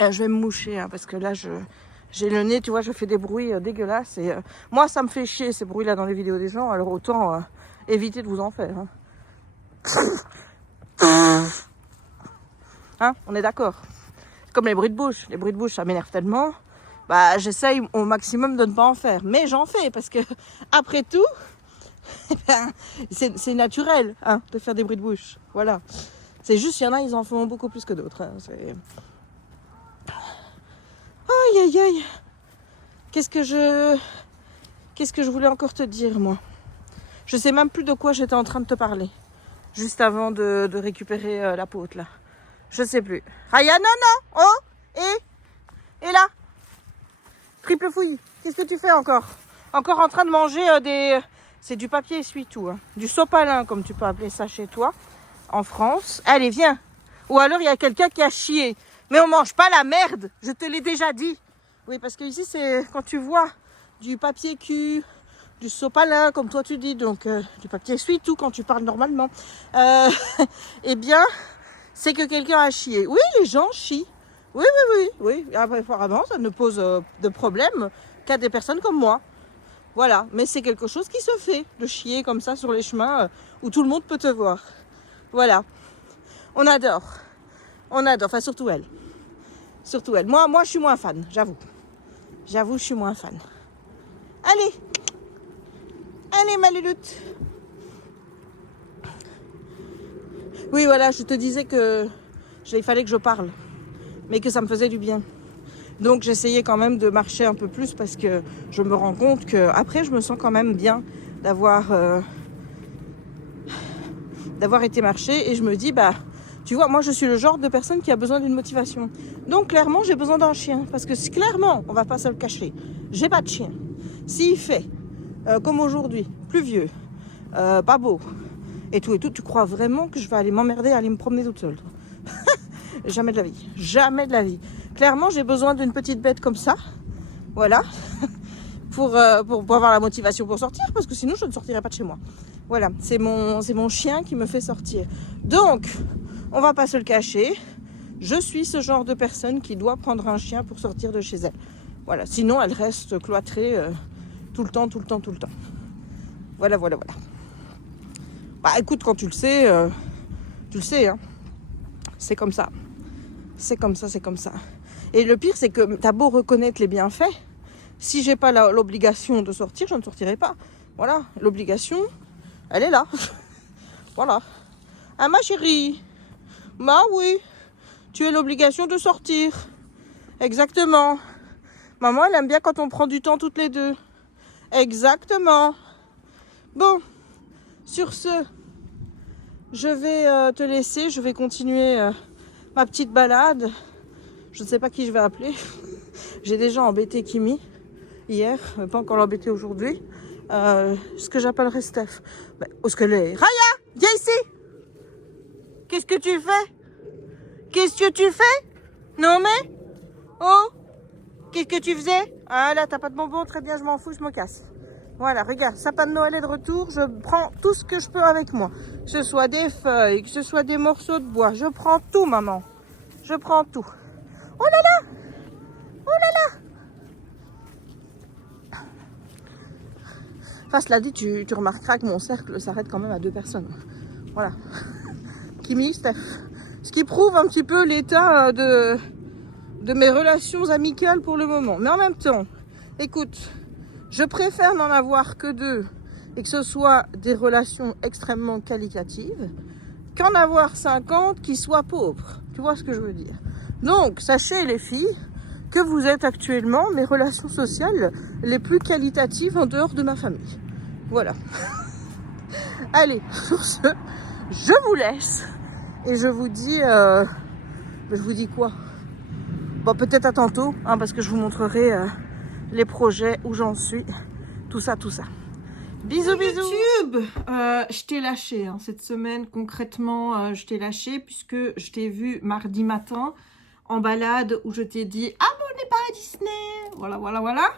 Je vais me moucher hein, parce que là, j'ai le nez, tu vois, je fais des bruits dégueulasses. Et moi, ça me fait chier ces bruits-là dans les vidéos des gens. Alors autant éviter de vous en faire. Hein, on est d'accord. C'est comme les bruits de bouche. Les bruits de bouche, ça m'énerve tellement. Bah, j'essaye au maximum de ne pas en faire. Mais j'en fais parce que, après tout, c'est naturel hein, de faire des bruits de bouche. Voilà. C'est juste, il y en a, ils en font beaucoup plus que d'autres. Hein. Aïe, aïe, aïe. Qu'est-ce que je voulais encore te dire, moi? Je sais même plus de quoi j'étais en train de te parler. Juste avant de récupérer la peau, là. Je sais plus. Raya, non, non. Oh, et là. Triple fouille. Qu'est-ce que tu fais encore? Encore en train de manger des... C'est du papier essuie-tout. Hein. Du sopalin, comme tu peux appeler ça chez toi, en France. Allez, viens. Ou alors, il y a quelqu'un qui a chié. Mais on mange pas la merde. Je te l'ai déjà dit. Oui, parce que ici, c'est quand tu vois du papier cul, du sopalin, comme toi tu dis, donc du papier essuie-tout quand tu parles normalement. Eh bien, c'est que quelqu'un a chié. Oui, les gens chient. Oui, oui, oui, oui. Apparemment, ça ne pose de problème qu'à des personnes comme moi. Voilà, mais c'est quelque chose qui se fait, de chier comme ça sur les chemins où tout le monde peut te voir. Voilà. On adore. On adore, enfin surtout elle. Surtout elle. Moi, je suis moins fan, j'avoue. J'avoue, je suis moins fan. Allez. Allez, ma louloute. Oui, voilà, je te disais que il fallait que je parle. Mais que ça me faisait du bien. Donc, j'essayais quand même de marcher un peu plus parce que je me rends compte que après je me sens quand même bien d'avoir été marcher. Et je me dis, bah... Tu vois, moi, je suis le genre de personne qui a besoin d'une motivation. Donc, clairement, j'ai besoin d'un chien. Parce que clairement, on va pas se le cacher, j'ai pas de chien. S'il fait, comme aujourd'hui, pluvieux, pas beau, et tout, tu crois vraiment que je vais aller m'emmerder à aller me promener toute seule? Jamais de la vie. Jamais de la vie. Clairement, j'ai besoin d'une petite bête comme ça. Voilà. pour avoir la motivation pour sortir. Parce que sinon, je ne sortirai pas de chez moi. Voilà. C'est mon chien qui me fait sortir. Donc... On va pas se le cacher, je suis ce genre de personne qui doit prendre un chien pour sortir de chez elle. Voilà, sinon elle reste cloîtrée tout le temps. Voilà. Bah écoute, quand tu le sais hein. C'est comme ça. C'est comme ça. Et le pire, c'est que t'as beau reconnaître les bienfaits, si j'ai pas l'obligation de sortir, je ne sortirai pas. Voilà, l'obligation, elle est là. Voilà. Ah ma chérie. Bah oui, tu as l'obligation de sortir. Exactement. Maman, elle aime bien quand on prend du temps toutes les deux. Exactement. Bon, sur ce, je vais te laisser. Je vais continuer ma petite balade. Je ne sais pas qui je vais appeler. J'ai déjà embêté Kimi hier, mais pas encore l'embêté aujourd'hui. Ce que j'appellerai Steph. Où est-ce qu'elle est? Raya, viens ici. Qu'est-ce que tu fais? Qu'est-ce que tu fais? Non mais? Oh? Qu'est-ce que tu faisais? Ah là, t'as pas de bonbons, très bien, je m'en fous, je me casse. Voilà, regarde, sapin de Noël est de retour, je prends tout ce que je peux avec moi. Que ce soit des feuilles, que ce soit des morceaux de bois, je prends tout, maman. Je prends tout. Oh là là! Oh là là! Enfin, cela dit, tu remarqueras que mon cercle s'arrête quand même à 2 personnes. Voilà. Kimi, Steph. Ce qui prouve un petit peu l'état de mes relations amicales pour le moment. Mais en même temps, écoute, je préfère n'en avoir que 2 et que ce soit des relations extrêmement qualitatives qu'en avoir 50 qui soient pauvres. Tu vois ce que je veux dire? Donc, sachez les filles que vous êtes actuellement mes relations sociales les plus qualitatives en dehors de ma famille. Voilà. Allez, sur ce, je vous laisse et je vous dis quoi? Bon, peut-être à tantôt, hein, parce que je vous montrerai les projets, où j'en suis, tout ça, tout ça. Bisous, bisous. YouTube, je t'ai lâché hein, cette semaine. Concrètement, je t'ai lâché puisque je t'ai vu mardi matin en balade où je t'ai dit « Ah, mais on n'est pas à Disney !» Voilà, voilà, voilà.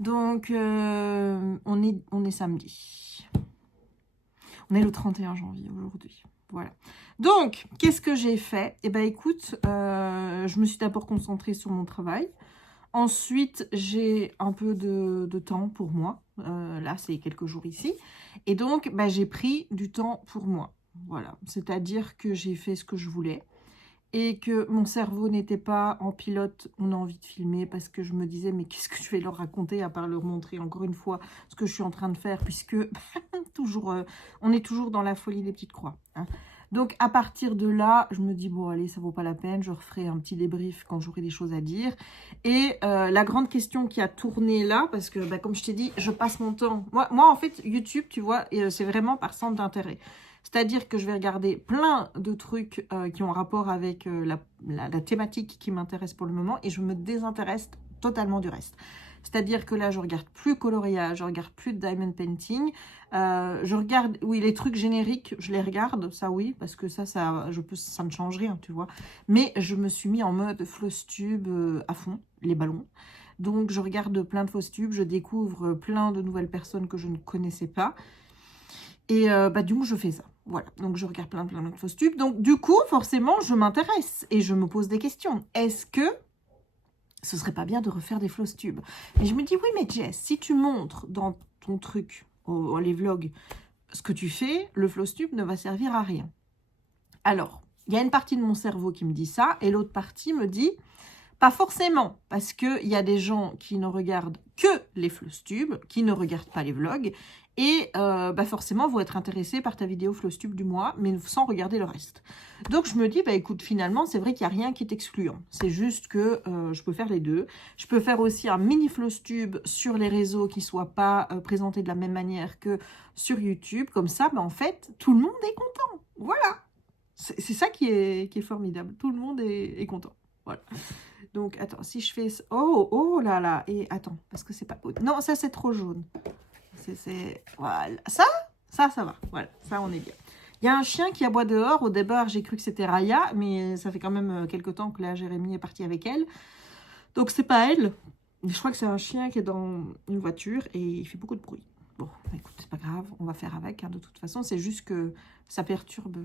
Donc, on est samedi. On est le 31 janvier aujourd'hui. Voilà. Donc, qu'est-ce que j'ai fait? Eh bien, écoute, je me suis d'abord concentrée sur mon travail. Ensuite, j'ai un peu de temps pour moi. Là, c'est quelques jours ici. Et donc, bah, j'ai pris du temps pour moi. Voilà. C'est-à-dire que j'ai fait ce que je voulais. Et que mon cerveau n'était pas en pilote, on a envie de filmer, parce que je me disais, mais qu'est-ce que je vais leur raconter, à part leur montrer encore une fois ce que je suis en train de faire, puisque toujours, on est toujours dans la folie des petites croix. Hein. Donc, à partir de là, je me dis, bon, allez, ça vaut pas la peine, je referai un petit débrief quand j'aurai des choses à dire. Et la grande question qui a tourné là, parce que, bah, comme je t'ai dit, je passe mon temps. Moi, en fait, YouTube, tu vois, c'est vraiment par centre d'intérêt. C'est-à-dire que je vais regarder plein de trucs qui ont rapport avec la thématique qui m'intéresse pour le moment et je me désintéresse totalement du reste. C'est-à-dire que là, je regarde plus coloriage, je regarde plus de diamond painting. Je regarde, oui, les trucs génériques, je les regarde, ça oui, parce que ça ne change rien, tu vois. Mais je me suis mis en mode floss tube à fond, les ballons. Donc, je regarde plein de floss tubes, je découvre plein de nouvelles personnes que je ne connaissais pas. Et bah, du coup, je fais ça. Voilà, donc je regarde plein de fausses tubes. Donc du coup, forcément, je m'intéresse et je me pose des questions. Est-ce que ce serait pas bien de refaire des fausses tubes? Et je me dis, oui, mais Jess, si tu montres dans ton truc, les vlogs, ce que tu fais, le floss tube ne va servir à rien. Alors, il y a une partie de mon cerveau qui me dit ça et l'autre partie me dit, pas forcément, parce qu'il y a des gens qui ne regardent que les floss tubes, qui ne regardent pas les vlogs, et bah forcément vont être intéressés par ta vidéo floss tube du mois, mais sans regarder le reste. Donc je me dis, bah écoute, finalement, c'est vrai qu'il n'y a rien qui est excluant. C'est juste que je peux faire les deux. Je peux faire aussi un mini floss tube sur les réseaux qui ne soit pas présenté de la même manière que sur YouTube. Comme ça, bah, en fait, tout le monde est content. Voilà. C'est ça qui est formidable. Tout le monde est content. Voilà. Donc, attends, si je fais... Oh là là. Et attends, parce que c'est pas... Non, ça, c'est trop jaune. Voilà. Ça va. Voilà, ça, on est bien. Il y a un chien qui aboie dehors. Au départ, j'ai cru que c'était Raya, mais ça fait quand même quelques temps que la Jérémie est partie avec elle. Donc, c'est pas elle. Je crois que c'est un chien qui est dans une voiture et il fait beaucoup de bruit. Bon, écoute, c'est pas grave. On va faire avec. Hein, de toute façon, c'est juste que ça perturbe...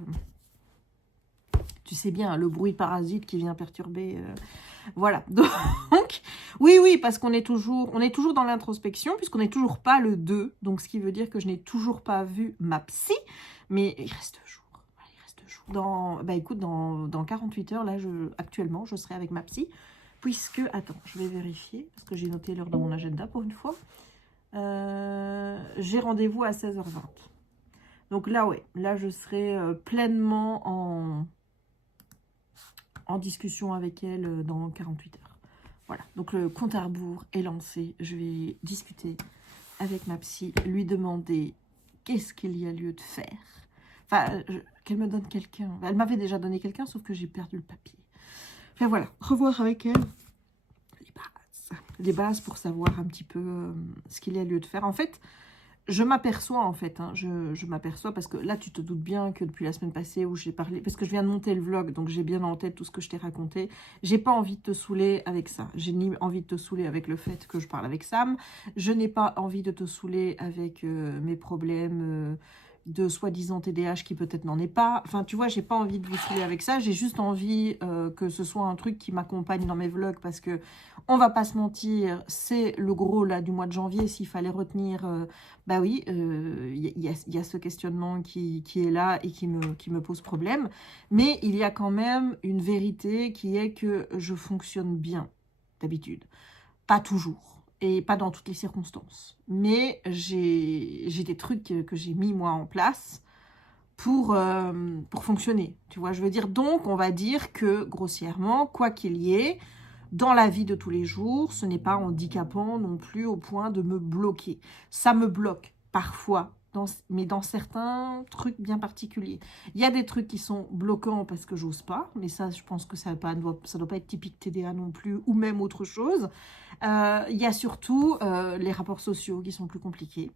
Tu sais bien, le bruit parasite qui vient perturber... Voilà. Donc, oui, parce qu'on est toujours dans l'introspection, puisqu'on n'est toujours pas le 2. Donc, ce qui veut dire que je n'ai toujours pas vu ma psy. Mais il reste 2 jours. Voilà, il reste 2 jours. Bah, écoute, dans 48 heures, là, actuellement, je serai avec ma psy. Puisque, attends, je vais vérifier, parce que j'ai noté l'heure dans mon agenda pour une fois. J'ai rendez-vous à 16h20. Donc là, ouais, là, je serai pleinement en discussion avec elle dans 48 heures. Voilà, donc le compte à rebours est lancé. Je vais discuter avec ma psy, lui demander qu'est-ce qu'il y a lieu de faire. Enfin, qu'elle me donne quelqu'un. Elle m'avait déjà donné quelqu'un, sauf que j'ai perdu le papier. Enfin voilà, revoir avec elle les bases pour savoir un petit peu ce qu'il y a lieu de faire. En fait, je m'aperçois hein, je m'aperçois parce que là tu te doutes bien que depuis la semaine passée où j'ai parlé, parce que je viens de monter le vlog, donc j'ai bien en tête tout ce que je t'ai raconté, j'ai pas envie de te saouler avec ça, j'ai ni envie de te saouler avec le fait que je parle avec Sam, je n'ai pas envie de te saouler avec mes problèmes de soi-disant TDAH qui peut-être n'en est pas, enfin tu vois, j'ai pas envie de vous saouler avec ça, j'ai juste envie que ce soit un truc qui m'accompagne dans mes vlogs, parce que on va pas se mentir, c'est le gros là du mois de janvier, s'il fallait retenir, bah oui, y a ce questionnement qui est là et qui me pose problème, mais il y a quand même une vérité qui est que je fonctionne bien d'habitude, pas toujours. Et pas dans toutes les circonstances. Mais j'ai des trucs que j'ai mis moi en place pour fonctionner. Tu vois, je veux dire, donc on va dire que grossièrement, quoi qu'il y ait, dans la vie de tous les jours, ce n'est pas handicapant non plus au point de me bloquer. Ça me bloque parfois, mais dans certains trucs bien particuliers. Il y a des trucs qui sont bloquants parce que j'ose pas, mais ça, je pense que ça doit pas être typique TDA non plus, ou même autre chose. Il y a surtout les rapports sociaux qui sont plus compliqués.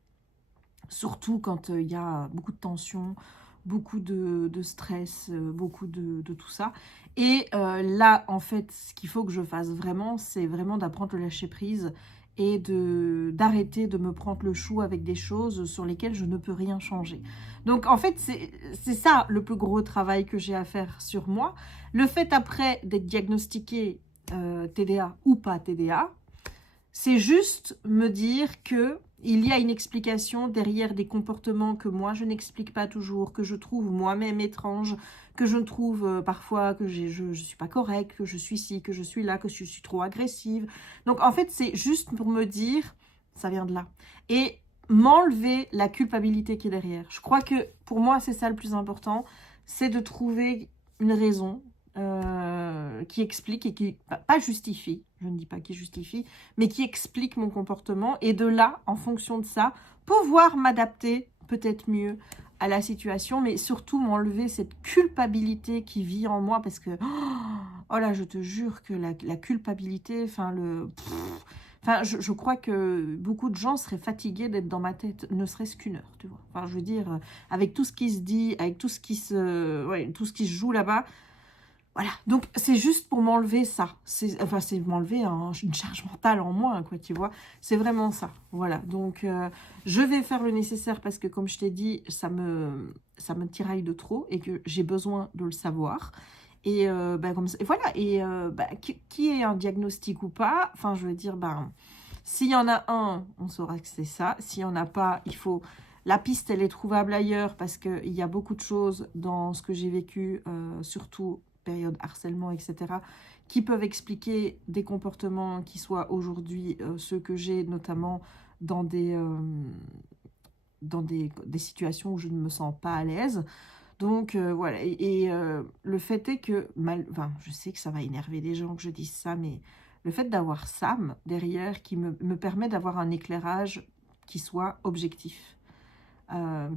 Surtout quand il y a beaucoup de tension, beaucoup de stress, beaucoup de tout ça. Et là, en fait, ce qu'il faut que je fasse vraiment, c'est vraiment d'apprendre le lâcher-prise et d'arrêter de me prendre le chou avec des choses sur lesquelles je ne peux rien changer. Donc, en fait, c'est ça le plus gros travail que j'ai à faire sur moi. Le fait après d'être diagnostiqué TDA ou pas TDA, c'est juste me dire que il y a une explication derrière des comportements que moi je n'explique pas toujours, que je trouve moi-même étranges, que je trouve parfois que je ne suis pas correcte, que je suis ci, que je suis là, que je suis trop agressive. Donc en fait c'est juste pour me dire, ça vient de là. Et m'enlever la culpabilité qui est derrière. Je crois que pour moi c'est ça le plus important, c'est de trouver une raison qui explique et qui, pas justifie, je ne dis pas qui justifie, mais qui explique mon comportement et de là, en fonction de ça, pouvoir m'adapter peut-être mieux à la situation, mais surtout m'enlever cette culpabilité qui vit en moi parce que, oh là, je te jure que la culpabilité, enfin, je crois que beaucoup de gens seraient fatigués d'être dans ma tête, ne serait-ce qu'une heure, tu vois. Enfin, je veux dire, avec tout ce qui se dit, avec tout ce qui tout ce qui se joue là-bas, voilà, donc c'est juste pour m'enlever ça. C'est m'enlever une charge mentale en moins, quoi, tu vois. C'est vraiment ça, voilà. Donc, je vais faire le nécessaire parce que, comme je t'ai dit, ça me tiraille de trop et que j'ai besoin de le savoir. Et, comme ça, et voilà, et qui est un diagnostic ou pas, enfin, je veux dire, s'il y en a un, on saura que c'est ça. S'il n'y en a pas, il faut... La piste, elle est trouvable ailleurs parce qu'il y a beaucoup de choses dans ce que j'ai vécu, surtout période harcèlement, etc., qui peuvent expliquer des comportements qui soient aujourd'hui ceux que j'ai, notamment dans des situations où je ne me sens pas à l'aise. Donc, voilà. Et le fait est que, je sais que ça va énerver les gens que je dise ça, mais le fait d'avoir Sam derrière qui me permet d'avoir un éclairage qui soit objectif. À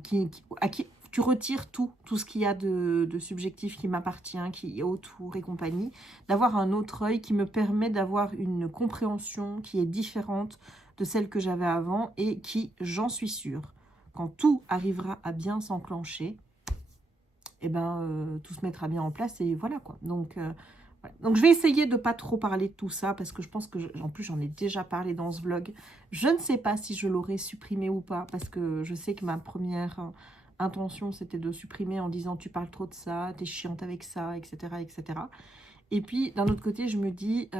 qui tu retires tout ce qu'il y a de subjectif qui m'appartient, qui est autour et compagnie, d'avoir un autre œil qui me permet d'avoir une compréhension qui est différente de celle que j'avais avant et qui, j'en suis sûre, quand tout arrivera à bien s'enclencher, eh ben, tout se mettra bien en place et voilà quoi. Donc, voilà. Donc je vais essayer de ne pas trop parler de tout ça parce que je pense que, en plus j'en ai déjà parlé dans ce vlog. Je ne sais pas si je l'aurais supprimé ou pas parce que je sais que ma première intention c'était de supprimer en disant tu parles trop de ça, t'es chiante avec ça, etc. etc. Et puis d'un autre côté je me dis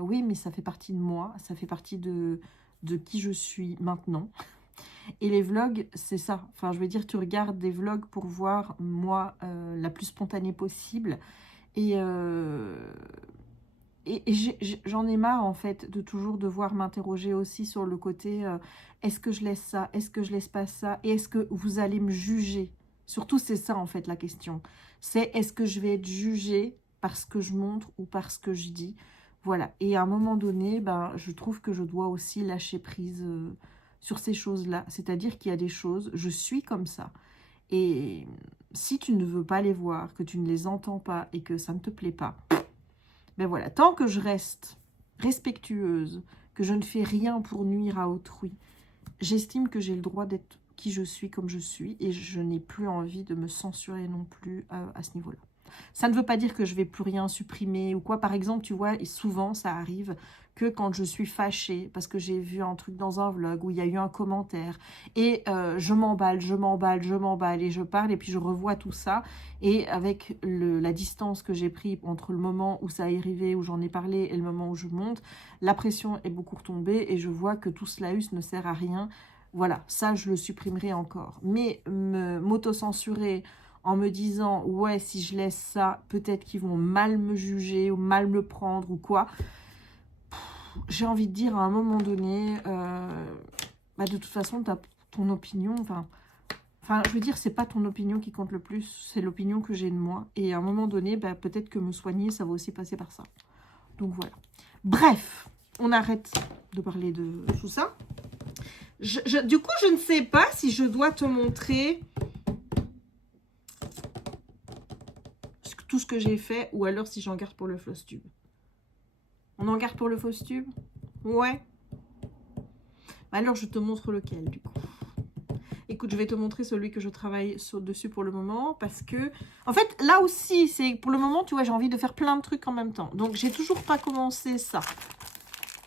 oui mais ça fait partie de moi, ça fait partie de qui je suis maintenant. Et les vlogs, c'est ça. Enfin, je veux dire, tu regardes des vlogs pour voir moi la plus spontanée possible. Et j'en ai marre, en fait, de toujours devoir m'interroger aussi sur le côté est-ce que je laisse ça? Est-ce que je laisse pas ça? Et est-ce que vous allez me juger? Surtout, c'est ça, en fait, la question. C'est est-ce que je vais être jugée parce que je montre ou parce que je dis? Voilà. Et à un moment donné, je trouve que je dois aussi lâcher prise sur ces choses-là. C'est-à-dire qu'il y a des choses, je suis comme ça. Et si tu ne veux pas les voir, que tu ne les entends pas et que ça ne te plaît pas, ben voilà, tant que je reste respectueuse, que je ne fais rien pour nuire à autrui, j'estime que j'ai le droit d'être qui je suis comme je suis et je n'ai plus envie de me censurer non plus à ce niveau-là. Ça ne veut pas dire que je vais plus rien supprimer ou quoi. Par exemple, tu vois, et souvent ça arrive que quand je suis fâchée parce que j'ai vu un truc dans un vlog où il y a eu un commentaire et je m'emballe et je parle et puis je revois tout ça et avec la distance que j'ai pris entre le moment où ça est arrivé, où j'en ai parlé et le moment où je monte, la pression est beaucoup retombée et je vois que tout cela ne sert à rien. Voilà, ça je le supprimerai encore. Mais m'auto-censurer en me disant, ouais, si je laisse ça, peut-être qu'ils vont mal me juger ou mal me prendre ou quoi. J'ai envie de dire, à un moment donné, de toute façon, tu as ton opinion, enfin, Enfin, je veux dire, c'est pas ton opinion qui compte le plus, c'est l'opinion que j'ai de moi. Et à un moment donné, bah, peut-être que me soigner, ça va aussi passer par ça. Donc voilà. Bref, on arrête de parler de tout ça. Du coup, je ne sais pas si je dois te montrer tout ce que j'ai fait ou alors si j'en garde pour le floss tube. On en garde pour le floss tube? Ouais. Alors, je te montre lequel, du coup. Écoute, je vais te montrer celui que je travaille dessus pour le moment parce que, en fait, là aussi, c'est pour le moment, tu vois, j'ai envie de faire plein de trucs en même temps. Donc, j'ai toujours pas commencé ça.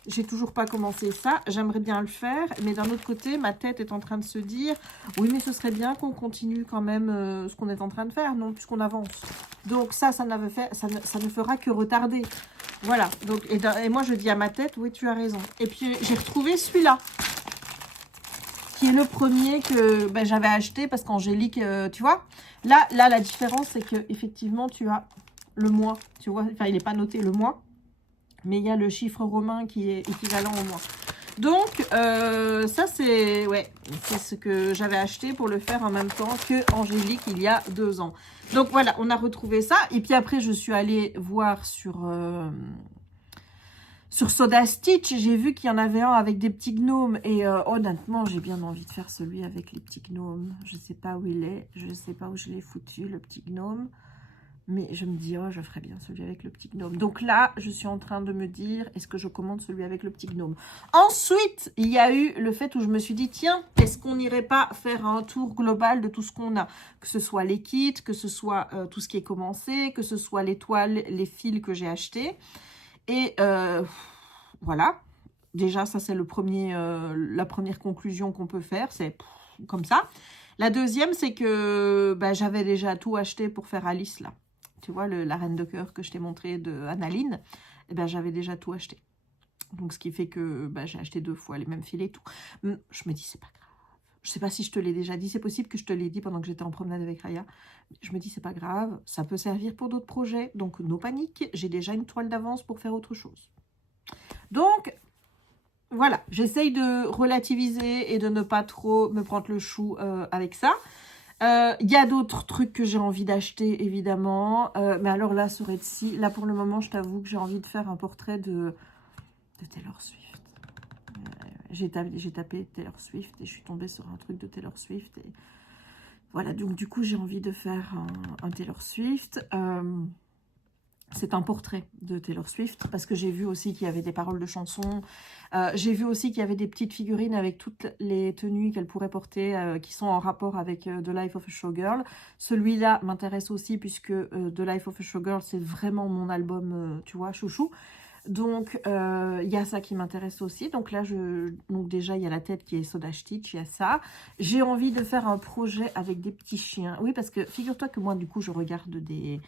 J'ai toujours pas commencé ça. J'aimerais bien le faire, mais d'un autre côté, ma tête est en train de se dire, oui, mais ce serait bien qu'on continue quand même ce qu'on est en train de faire, non, puisqu'on avance. Donc, ça ne fera que retarder. Voilà. Donc, et moi, je dis à ma tête, oui, tu as raison. Et puis, j'ai retrouvé celui-là, qui est le premier que ben, j'avais acheté parce qu'Angélique, tu vois, là, la différence, c'est que effectivement, tu as le mois, tu vois, enfin, il n'est pas noté le mois, mais il y a le chiffre romain qui est équivalent au mois. Donc, ça, c'est ce que j'avais acheté pour le faire en même temps que Angélique il y a 2 ans. Donc, voilà, on a retrouvé ça. Et puis après, je suis allée voir sur Soda Stitch, j'ai vu qu'il y en avait un avec des petits gnomes. Et honnêtement, j'ai bien envie de faire celui avec les petits gnomes. Je ne sais pas où il est. Je ne sais pas où je l'ai foutu, le petit gnome. Mais je me dis, oh, je ferais bien celui avec le petit gnome. Donc là, je suis en train de me dire, est-ce que je commande celui avec le petit gnome? Ensuite, il y a eu le fait où je me suis dit, tiens, est-ce qu'on n'irait pas faire un tour global de tout ce qu'on a? Que ce soit les kits, que ce soit tout ce qui est commencé, que ce soit les toiles, les fils que j'ai achetés. Et voilà, déjà ça c'est la première conclusion qu'on peut faire, c'est comme ça. La deuxième c'est que bah, j'avais déjà tout acheté pour faire Alice là. Tu vois, la reine de cœur que je t'ai montré de Annaline, eh ben, j'avais déjà tout acheté. Donc ce qui fait que bah, j'ai acheté 2 fois les mêmes filets et tout. Je me dis c'est pas grave. Je sais pas si je te l'ai déjà dit, c'est possible que je te l'ai dit pendant que j'étais en promenade avec Raya. Je me dis, c'est pas grave, ça peut servir pour d'autres projets. Donc, no panique, j'ai déjà une toile d'avance pour faire autre chose. Donc, voilà, j'essaye de relativiser et de ne pas trop me prendre le chou avec ça. Il y a d'autres trucs que j'ai envie d'acheter, évidemment. Mais alors là, sur Etsy, là, pour le moment, je t'avoue que j'ai envie de faire un portrait de Taylor Swift. J'ai tapé Taylor Swift et je suis tombée sur un truc de Taylor Swift. Et voilà, donc du coup, j'ai envie de faire un Taylor Swift. C'est un portrait de Taylor Swift parce que j'ai vu aussi qu'il y avait des paroles de chansons. J'ai vu aussi qu'il y avait des petites figurines avec toutes les tenues qu'elle pourrait porter qui sont en rapport avec The Life of a Showgirl. Celui-là m'intéresse aussi puisque The Life of a Showgirl, c'est vraiment mon album, tu vois, chouchou. Donc, il y a ça qui m'intéresse aussi. Donc là, donc déjà, il y a la tête qui est Soda Stitch, il y a ça. J'ai envie de faire un projet avec des petits chiens. Oui, parce que figure-toi que moi, du coup, je regarde des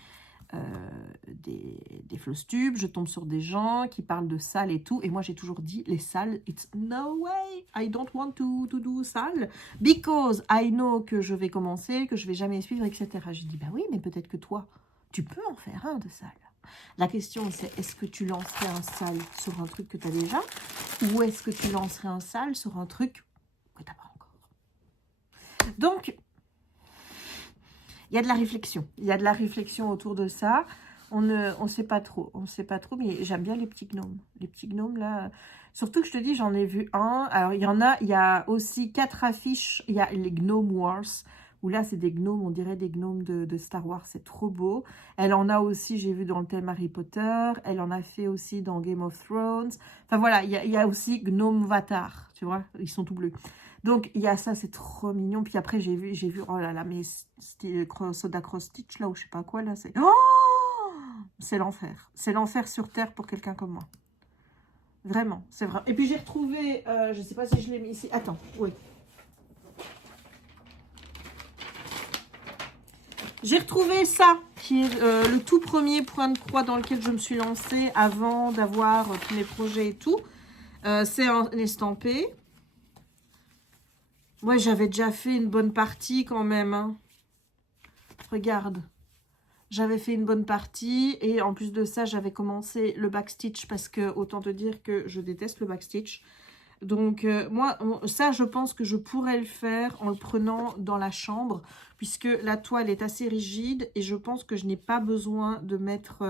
floss tubes, je tombe sur des gens qui parlent de salles et tout. Et moi, j'ai toujours dit, les salles, it's no way, I don't want to do salles. Because I know que je vais commencer, que je vais jamais suivre, etc. J'ai dit, bah oui, mais peut-être que toi, tu peux en faire un de salles. La question, c'est est-ce que tu lancerais un sale sur un truc que tu as déjà ou est-ce que tu lancerais un sale sur un truc que tu n'as pas encore? Donc, il y a de la réflexion. Il y a de la réflexion autour de ça. On ne sait pas trop. On ne sait pas trop, mais j'aime bien les petits gnomes. Les petits gnomes, là... Surtout que je te dis, j'en ai vu un. Alors, il y a aussi 4 affiches. Il y a les Gnome Wars, où là, c'est des gnomes, on dirait des gnomes de Star Wars. C'est trop beau. Elle en a aussi, j'ai vu dans le thème Harry Potter. Elle en a fait aussi dans Game of Thrones. Enfin, voilà, il y a aussi Gnome Vatar, tu vois. Ils sont tout bleus. Donc, il y a ça, c'est trop mignon. Puis après, j'ai vu, oh là là, mais Soda Cross Stitch, là, ou je sais pas quoi, là, c'est... Oh, c'est l'enfer. C'est l'enfer sur Terre pour quelqu'un comme moi. Vraiment, c'est vrai. Et puis, j'ai retrouvé, je sais pas si je l'ai mis ici. Attends, oui. J'ai retrouvé ça, qui est le tout premier point de croix dans lequel je me suis lancée avant d'avoir tous mes projets et tout. C'est un estampé. Ouais, j'avais déjà fait une bonne partie quand même. Hein. Regarde. J'avais fait une bonne partie. Et en plus de ça, j'avais commencé le backstitch parce que, autant te dire que je déteste le backstitch. Donc, moi, ça, je pense que je pourrais le faire en le prenant dans la chambre, puisque la toile est assez rigide et je pense que je n'ai pas besoin de mettre...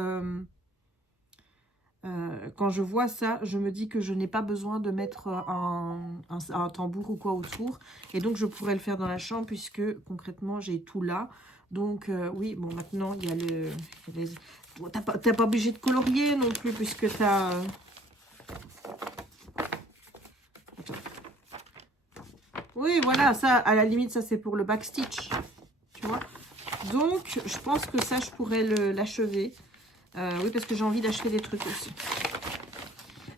quand je vois ça, je me dis que je n'ai pas besoin de mettre un tambour ou quoi autour. Et donc, je pourrais le faire dans la chambre, puisque concrètement, j'ai tout là. Donc, oui, bon, maintenant, il y a le... Bon, t'as pas obligé de colorier non plus, puisque t'as... Oui, voilà, ça, à la limite, ça, c'est pour le backstitch, tu vois. Donc, je pense que ça, je pourrais l'achever. Oui, parce que j'ai envie d'acheter des trucs aussi.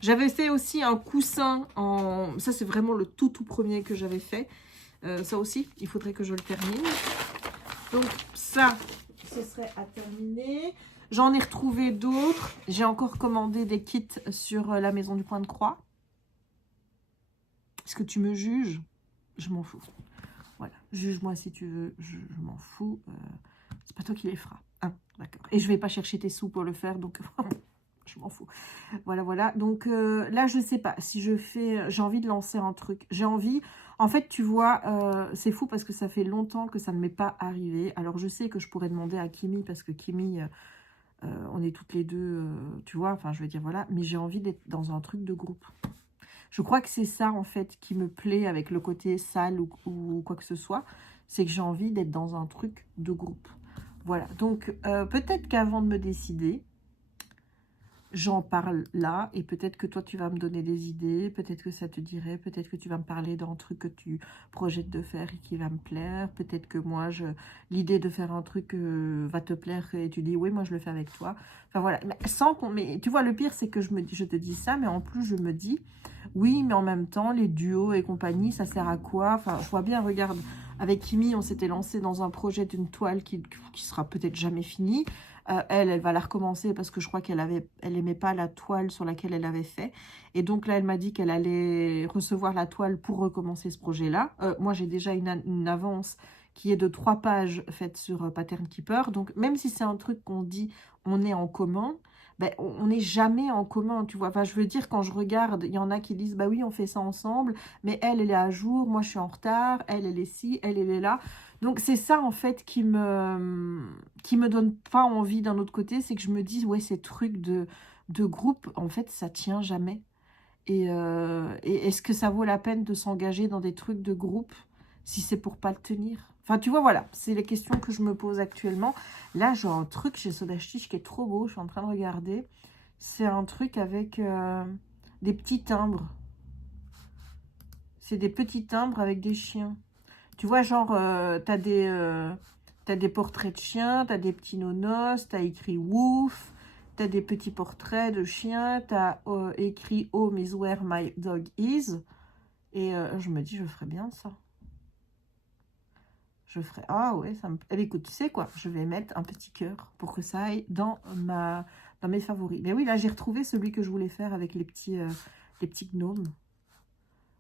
J'avais fait aussi un coussin en... Ça, c'est vraiment le tout premier que j'avais fait. Ça aussi, il faudrait que je le termine. Donc, ça, ce serait à terminer. J'en ai retrouvé d'autres. J'ai encore commandé des kits sur la Maison du Point de Croix. Est-ce que tu me juges? Je m'en fous. Voilà, juge-moi si tu veux. Je m'en fous. C'est pas toi qui les feras. Hein, d'accord. Et je vais pas chercher tes sous pour le faire, donc... Je m'en fous. Voilà, voilà. Donc là, je sais pas si je fais... J'ai envie de lancer un truc. J'ai envie... En fait, tu vois, c'est fou parce que ça fait longtemps que ça ne m'est pas arrivé. Alors, je sais que je pourrais demander à Kimi parce que Kimi, on est toutes les deux, tu vois, enfin, je veux dire, voilà. Mais j'ai envie d'être dans un truc de groupe. Je crois que c'est ça, en fait, qui me plaît avec le côté salle ou quoi que ce soit. C'est que j'ai envie d'être dans un truc de groupe. Voilà. Donc, peut-être qu'avant de me décider... J'en parle là et peut-être que toi tu vas me donner des idées, peut-être que ça te dirait, peut-être que tu vas me parler d'un truc que tu projettes de faire et qui va me plaire, peut-être que moi l'idée de faire un truc va te plaire et tu dis oui moi je le fais avec toi. Enfin voilà, mais tu vois le pire c'est que je te dis ça mais en plus je me dis oui mais en même temps les duos et compagnie ça sert à quoi? Enfin je vois bien, regarde, avec Kimi on s'était lancé dans un projet d'une toile qui sera peut-être jamais finie. Elle va la recommencer parce que je crois qu'elle aimait pas la toile sur laquelle elle avait fait. Et donc là, elle m'a dit qu'elle allait recevoir la toile pour recommencer ce projet-là. Moi, j'ai déjà une avance qui est de 3 pages faite sur Pattern Keeper. Donc, même si c'est un truc qu'on dit on est en commun, ben, on n'est jamais en commun, tu vois. Enfin, je veux dire, quand je regarde, il y en a qui disent, bah oui, on fait ça ensemble, mais elle est à jour, moi, je suis en retard, elle est ci, elle est là. Donc, c'est ça, en fait, qui me donne pas envie d'un autre côté, c'est que je me dis, ouais, ces trucs de groupe, en fait, ça tient jamais. Et est-ce que ça vaut la peine de s'engager dans des trucs de groupe si c'est pour pas le tenir? Enfin, tu vois, voilà, c'est les questions que je me pose actuellement. Là, j'ai un truc chez Soda Stitch qui est trop beau, je suis en train de regarder. C'est un truc avec des petits timbres. C'est des petits timbres avec des chiens. Tu vois, genre, t'as des portraits de chiens, t'as des petits nonos, t'as écrit Woof, t'as des petits portraits de chiens, t'as écrit Home is where my dog is. Et je me dis, je ferais bien ça. Je ferais, ah ouais, ça me... Eh bien, écoute, tu sais quoi, je vais mettre un petit cœur pour que ça aille dans mes favoris. Mais oui, là, j'ai retrouvé celui que je voulais faire avec les petits gnomes.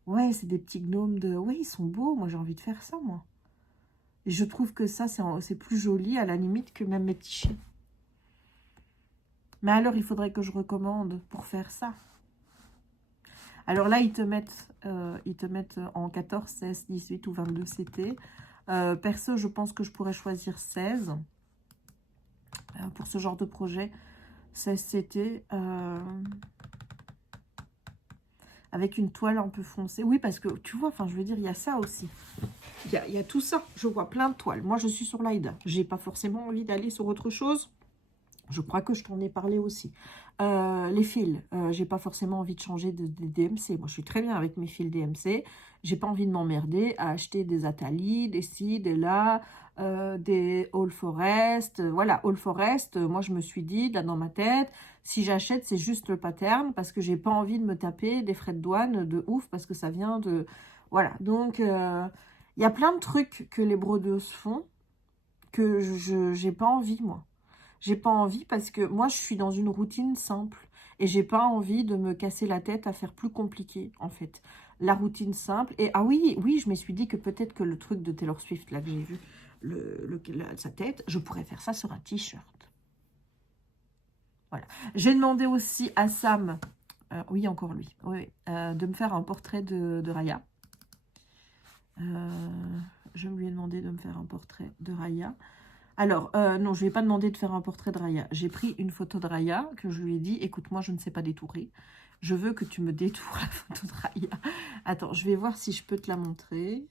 Ouais, c'est des petits gnomes de... Ouais, ils sont beaux, moi j'ai envie de faire ça, moi. Et je trouve que ça, c'est plus joli à la limite que même mes petits chiens. Mais alors, il faudrait que je recommande pour faire ça. Alors là, ils te mettent en 14, 16, 18 ou 22 CT. Perso, je pense que je pourrais choisir 16 pour ce genre de projet. 16 CT avec une toile un peu foncée. Oui, parce que tu vois, enfin, je veux dire, il y a ça aussi. Il y a tout ça. Je vois plein de toiles. Moi, je suis sur l'Aïda. J'ai pas forcément envie d'aller sur autre chose. Je crois que je t'en ai parlé aussi. Les fils, j'ai pas forcément envie de changer de DMC. Moi, je suis très bien avec mes fils DMC. J'ai pas envie de m'emmerder à acheter des Atali, des ci, des là, des All Forest. Voilà, All Forest, moi, je me suis dit, là, dans ma tête, si j'achète, c'est juste le pattern parce que j'ai pas envie de me taper des frais de douane de ouf parce que ça vient de... Voilà, donc, il y a plein de trucs que les brodeuses font que j'ai pas envie, moi. J'ai pas envie parce que moi, je suis dans une routine simple. Et j'ai pas envie de me casser la tête à faire plus compliqué, en fait. La routine simple. Et ah oui, je me suis dit que peut-être que le truc de Taylor Swift, là, que j'ai vu, sa tête, je pourrais faire ça sur un t-shirt. Voilà. J'ai demandé aussi à Sam Oui, encore lui. Oui, de me faire un portrait de Raya. Je lui ai demandé de me faire un portrait de Raya. Alors, non, je ne lui ai pas demandé de faire un portrait de Raya. J'ai pris une photo de Raya que je lui ai dit, écoute, moi, je ne sais pas détourer. Je veux que tu me détours la photo de Raya. Attends, je vais voir si je peux te la montrer.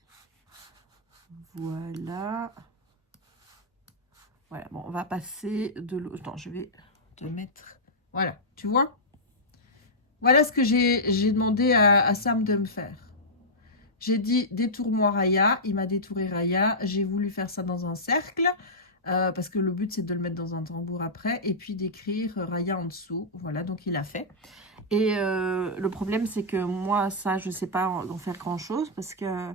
Voilà. Voilà, bon, on va passer de l'eau. Attends, je vais te mettre... Voilà, tu vois? Voilà ce que j'ai demandé à Sam de me faire. J'ai dit, détourne-moi Raya. Il m'a détouré Raya. J'ai voulu faire ça dans un cercle. Parce que le but, c'est de le mettre dans un tambour après. Et puis d'écrire Raya en dessous. Voilà, donc il a fait. Et le problème, c'est que moi, ça, je ne sais pas en faire grand-chose. Parce que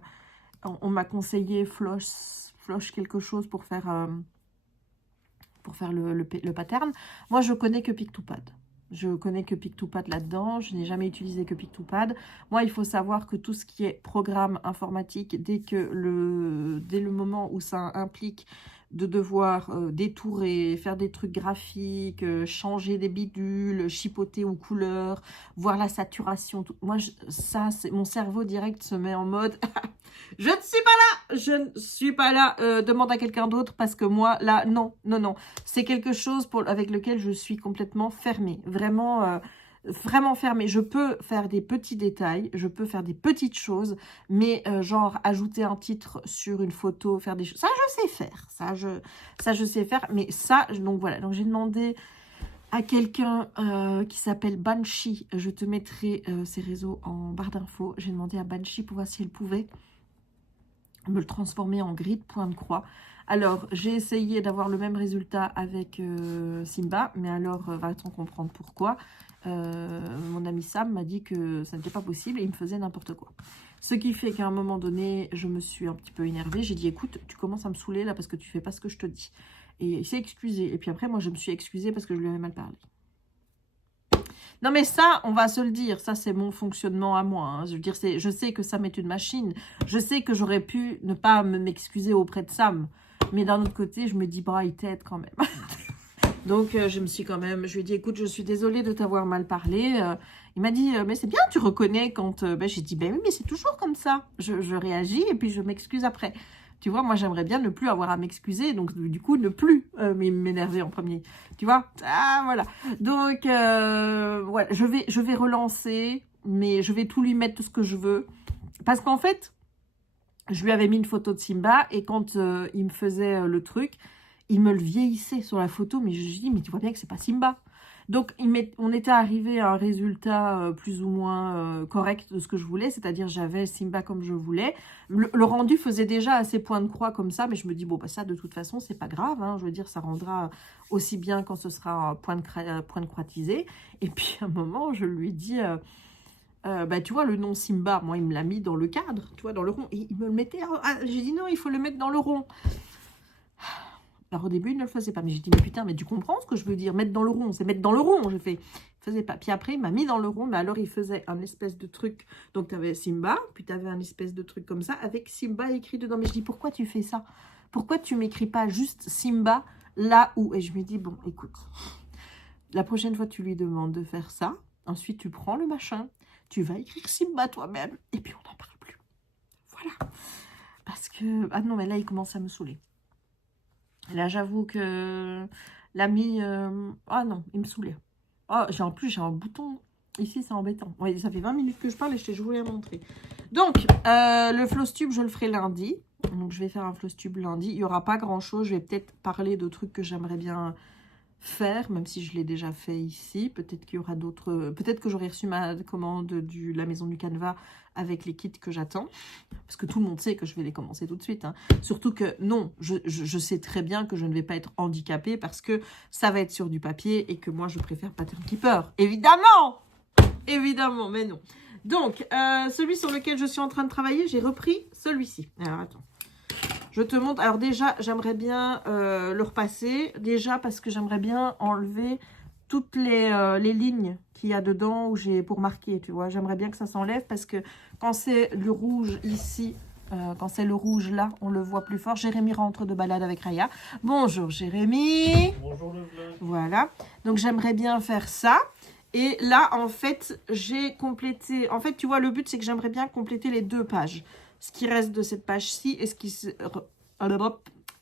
on m'a conseillé Floch quelque chose pour faire le pattern. Moi, je connais que Pictopad. Je connais que Pictopad là-dedans. Je n'ai jamais utilisé que Pictopad. Moi, il faut savoir que tout ce qui est programme informatique, dès le moment où ça implique de devoir détourer, faire des trucs graphiques, changer des bidules, chipoter aux couleurs, voir la saturation. Tout. Moi, ça, c'est mon cerveau direct se met en mode je ne suis pas là, je ne suis pas là, demande à quelqu'un d'autre parce que moi, là, non, non, non. C'est quelque chose avec lequel je suis complètement fermée, vraiment, vraiment fermée. Je peux faire des petits détails, je peux faire des petites choses, mais genre ajouter un titre sur une photo, faire des choses, ça je sais faire, ça je sais faire, mais ça, donc voilà, donc j'ai demandé à quelqu'un qui s'appelle Banshee, je te mettrai ses réseaux en barre d'infos, j'ai demandé à Banshee pour voir si elle pouvait me le transformer en grid point de croix. Alors, j'ai essayé d'avoir le même résultat avec Simba, mais alors, va-t-on comprendre pourquoi mon ami Sam m'a dit que ça n'était pas possible et il me faisait n'importe quoi. Ce qui fait qu'à un moment donné, je me suis un petit peu énervée. J'ai dit, écoute, tu commences à me saouler là parce que tu fais pas ce que je te dis. Et il s'est excusé. Et puis après, moi, je me suis excusée parce que je lui avais mal parlé. Non mais ça, on va se le dire, ça c'est mon fonctionnement à moi. Hein. Je veux dire, je sais que Sam est une machine. Je sais que j'aurais pu ne pas m'excuser auprès de Sam. Mais d'un autre côté, je me dis, bah, il t'aide quand même. Donc, je me suis quand même, je lui ai dit, écoute, je suis désolée de t'avoir mal parlé. Il m'a dit, mais c'est bien, tu reconnais quand... j'ai dit, ben oui, mais c'est toujours comme ça. Je réagis et puis je m'excuse après. Tu vois, moi, j'aimerais bien ne plus avoir à m'excuser. Donc, du coup, ne plus m'énerver en premier. Tu vois? Ah, voilà. Donc, voilà, je vais relancer, mais je vais tout lui mettre, tout ce que je veux. Parce qu'en fait, je lui avais mis une photo de Simba et quand il me faisait le truc, il me le vieillissait sur la photo. Mais je lui dis, mais tu vois bien que c'est pas Simba. Donc, on était arrivé à un résultat plus ou moins correct de ce que je voulais, c'est-à-dire j'avais Simba comme je voulais. Le rendu faisait déjà assez point de croix comme ça, mais je me dis, bon, bah, ça, de toute façon, c'est pas grave. Hein, je veux dire, ça rendra aussi bien quand ce sera point de croitisé. Et puis, à un moment, je lui dis, bah, tu vois, le nom Simba, moi, il me l'a mis dans le cadre, tu vois, dans le rond. Et il me le mettait, j'ai dit, non, il faut le mettre dans le rond. Alors au début, il ne le faisait pas. Mais j'ai dit, mais putain, mais tu comprends ce que je veux dire? Mettre dans le rond, c'est mettre dans le rond. Je fais, il faisait pas. Puis après, il m'a mis dans le rond. Mais alors, il faisait un espèce de truc. Donc, tu avais Simba, puis tu avais un espèce de truc comme ça, avec Simba écrit dedans. Mais je dis, pourquoi tu fais ça? Pourquoi tu m'écris pas juste Simba là où? Et je me dis, bon, écoute, la prochaine fois, tu lui demandes de faire ça. Ensuite, tu prends le machin. Tu vas écrire Simba toi-même. Et puis, on n'en parle plus. Voilà. Parce que... Ah non, mais là, il commence à me saouler. Là, j'avoue que l'ami... Ah non, il me saoulait. Oh, en plus, j'ai un bouton. Ici, c'est embêtant. Oui, ça fait 20 minutes que je parle et je voulais montrer. Donc, le floss tube, je le ferai lundi. Donc, je vais faire un floss tube lundi. Il n'y aura pas grand-chose. Je vais peut-être parler de trucs que j'aimerais bien faire, même si je l'ai déjà fait ici. Peut-être qu'il y aura d'autres... Peut-être que j'aurai reçu ma commande de la maison du Canva avec les kits que j'attends. Parce que tout le monde sait que je vais les commencer tout de suite. Hein. Surtout que non, je sais très bien que je ne vais pas être handicapée parce que ça va être sur du papier et que moi, je préfère Pattern Keeper. Évidemment! Évidemment, mais non. Donc, celui sur lequel je suis en train de travailler, j'ai repris celui-ci. Alors, attends. Je te montre. Alors déjà, j'aimerais bien le repasser. Déjà parce que j'aimerais bien enlever toutes les lignes qu'il y a dedans où j'ai pour marquer, tu vois. J'aimerais bien que ça s'enlève parce que quand c'est le rouge ici, quand c'est le rouge là, on le voit plus fort. Jérémy rentre de balade avec Raya. Bonjour Jérémy. Bonjour le vlog. Voilà. Donc j'aimerais bien faire ça. Et là, en fait, j'ai complété... En fait, tu vois, le but, c'est que j'aimerais bien compléter les 2 pages. Ce qui reste de cette page-ci et ce qui se...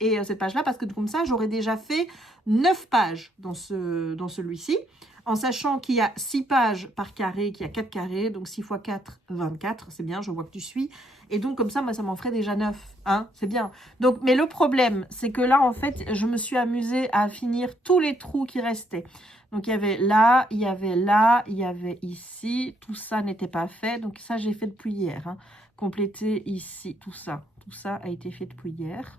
Et cette page-là, parce que comme ça, j'aurais déjà fait 9 pages dans celui-ci, en sachant qu'il y a 6 pages par carré, qu'il y a 4 carrés, donc 6 x 4, 24, c'est bien, je vois que tu suis. Et donc, comme ça, moi, ça m'en ferait déjà 9, hein, c'est bien. Donc, mais le problème, c'est que là, en fait, je me suis amusée à finir tous les trous qui restaient. Donc, il y avait là, il y avait là, il y avait ici, tout ça n'était pas fait. Donc, ça, j'ai fait depuis hier, hein. Compléter ici, tout ça a été fait depuis hier.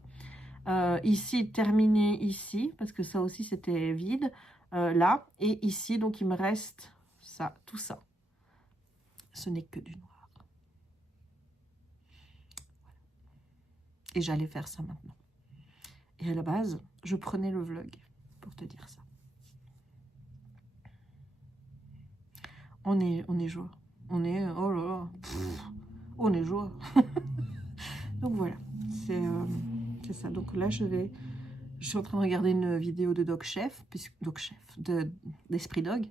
Ici, terminé ici, parce que ça aussi, c'était vide, là. Et ici, donc, il me reste ça, tout ça. Ce n'est que du noir. Et j'allais faire ça maintenant. Et à la base, je prenais le vlog pour te dire ça. On est joie. On est, oh là là, on est joie. Donc voilà, c'est ça. Donc là, je suis en train de regarder une vidéo de Doc Chef, d'Esprit Dog,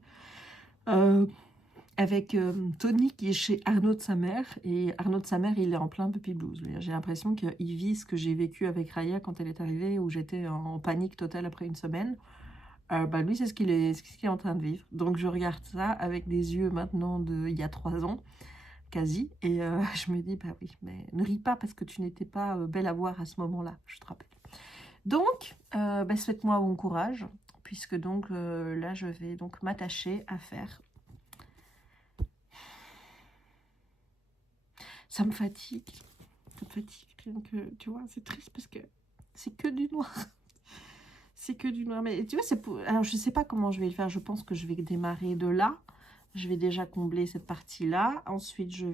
avec Tony qui est chez Arnaud de sa mère. Et Arnaud de sa mère, il est en plein puppy blues. J'ai l'impression qu'il vit ce que j'ai vécu avec Raya quand elle est arrivée, où j'étais en panique totale après une semaine. Lui, c'est ce qu'il est en train de vivre. Donc, je regarde ça avec des yeux maintenant il y a 3 ans, quasi. Et je me dis, bah oui, mais ne ris pas parce que tu n'étais pas belle à voir à ce moment-là, je te rappelle. Donc, souhaite-moi bon courage, puisque donc là, je vais donc m'attacher à faire. Ça me fatigue. Donc, tu vois, c'est triste parce que c'est que du noir. C'est que du noir. Mais tu vois, c'est pour... Alors, je ne sais pas comment je vais le faire. Je pense que je vais démarrer de là. Je vais déjà combler cette partie-là. Ensuite, je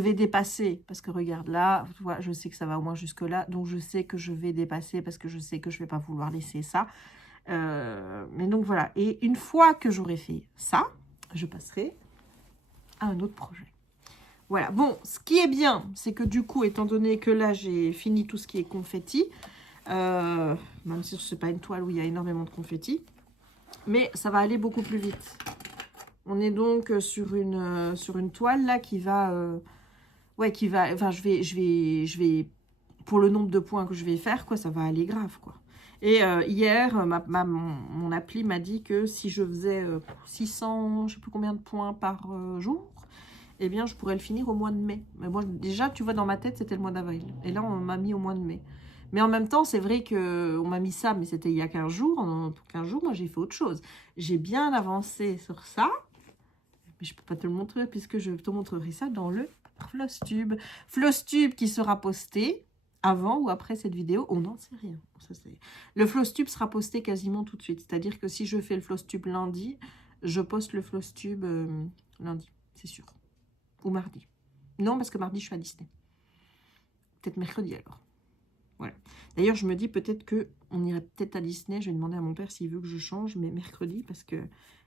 vais dépasser. Parce que regarde, là, tu vois, je sais que ça va au moins jusque-là. Donc, je sais que je vais dépasser parce que je sais que je ne vais pas vouloir laisser ça. Mais donc, voilà. Et une fois que j'aurai fait ça, je passerai à un autre projet. Voilà. Bon, ce qui est bien, c'est que du coup, étant donné que là, j'ai fini tout ce qui est confetti, même si ce n'est pas une toile où il y a énormément de confetti, mais ça va aller beaucoup plus vite. On est donc sur une toile là qui va, enfin je vais, pour le nombre de points que je vais faire, quoi, ça va aller grave, quoi. Et hier, mon appli m'a dit que si je faisais 600, je sais plus combien de points par jour, eh bien je pourrais le finir au mois de mai. Mais moi, déjà, tu vois, dans ma tête, c'était le mois d'avril. Et là, on m'a mis au mois de mai. Mais en même temps, c'est vrai qu'on m'a mis ça, mais c'était il y a 15 jours. Pour 15 jours, moi, j'ai fait autre chose. J'ai bien avancé sur ça. Mais je ne peux pas te le montrer puisque je te montrerai ça dans le Flosstube. Flosstube qui sera posté avant ou après cette vidéo. On n'en sait rien. Le Flosstube sera posté quasiment tout de suite. C'est-à-dire que si je fais le Flosstube lundi, je poste le Flosstube lundi. C'est sûr. Ou mardi. Non, parce que mardi, je suis à Disney. Peut-être mercredi alors. Voilà. D'ailleurs, je me dis peut-être qu'on irait peut-être à Disney. Je vais demander à mon père s'il veut que je change, mais mercredi, parce que,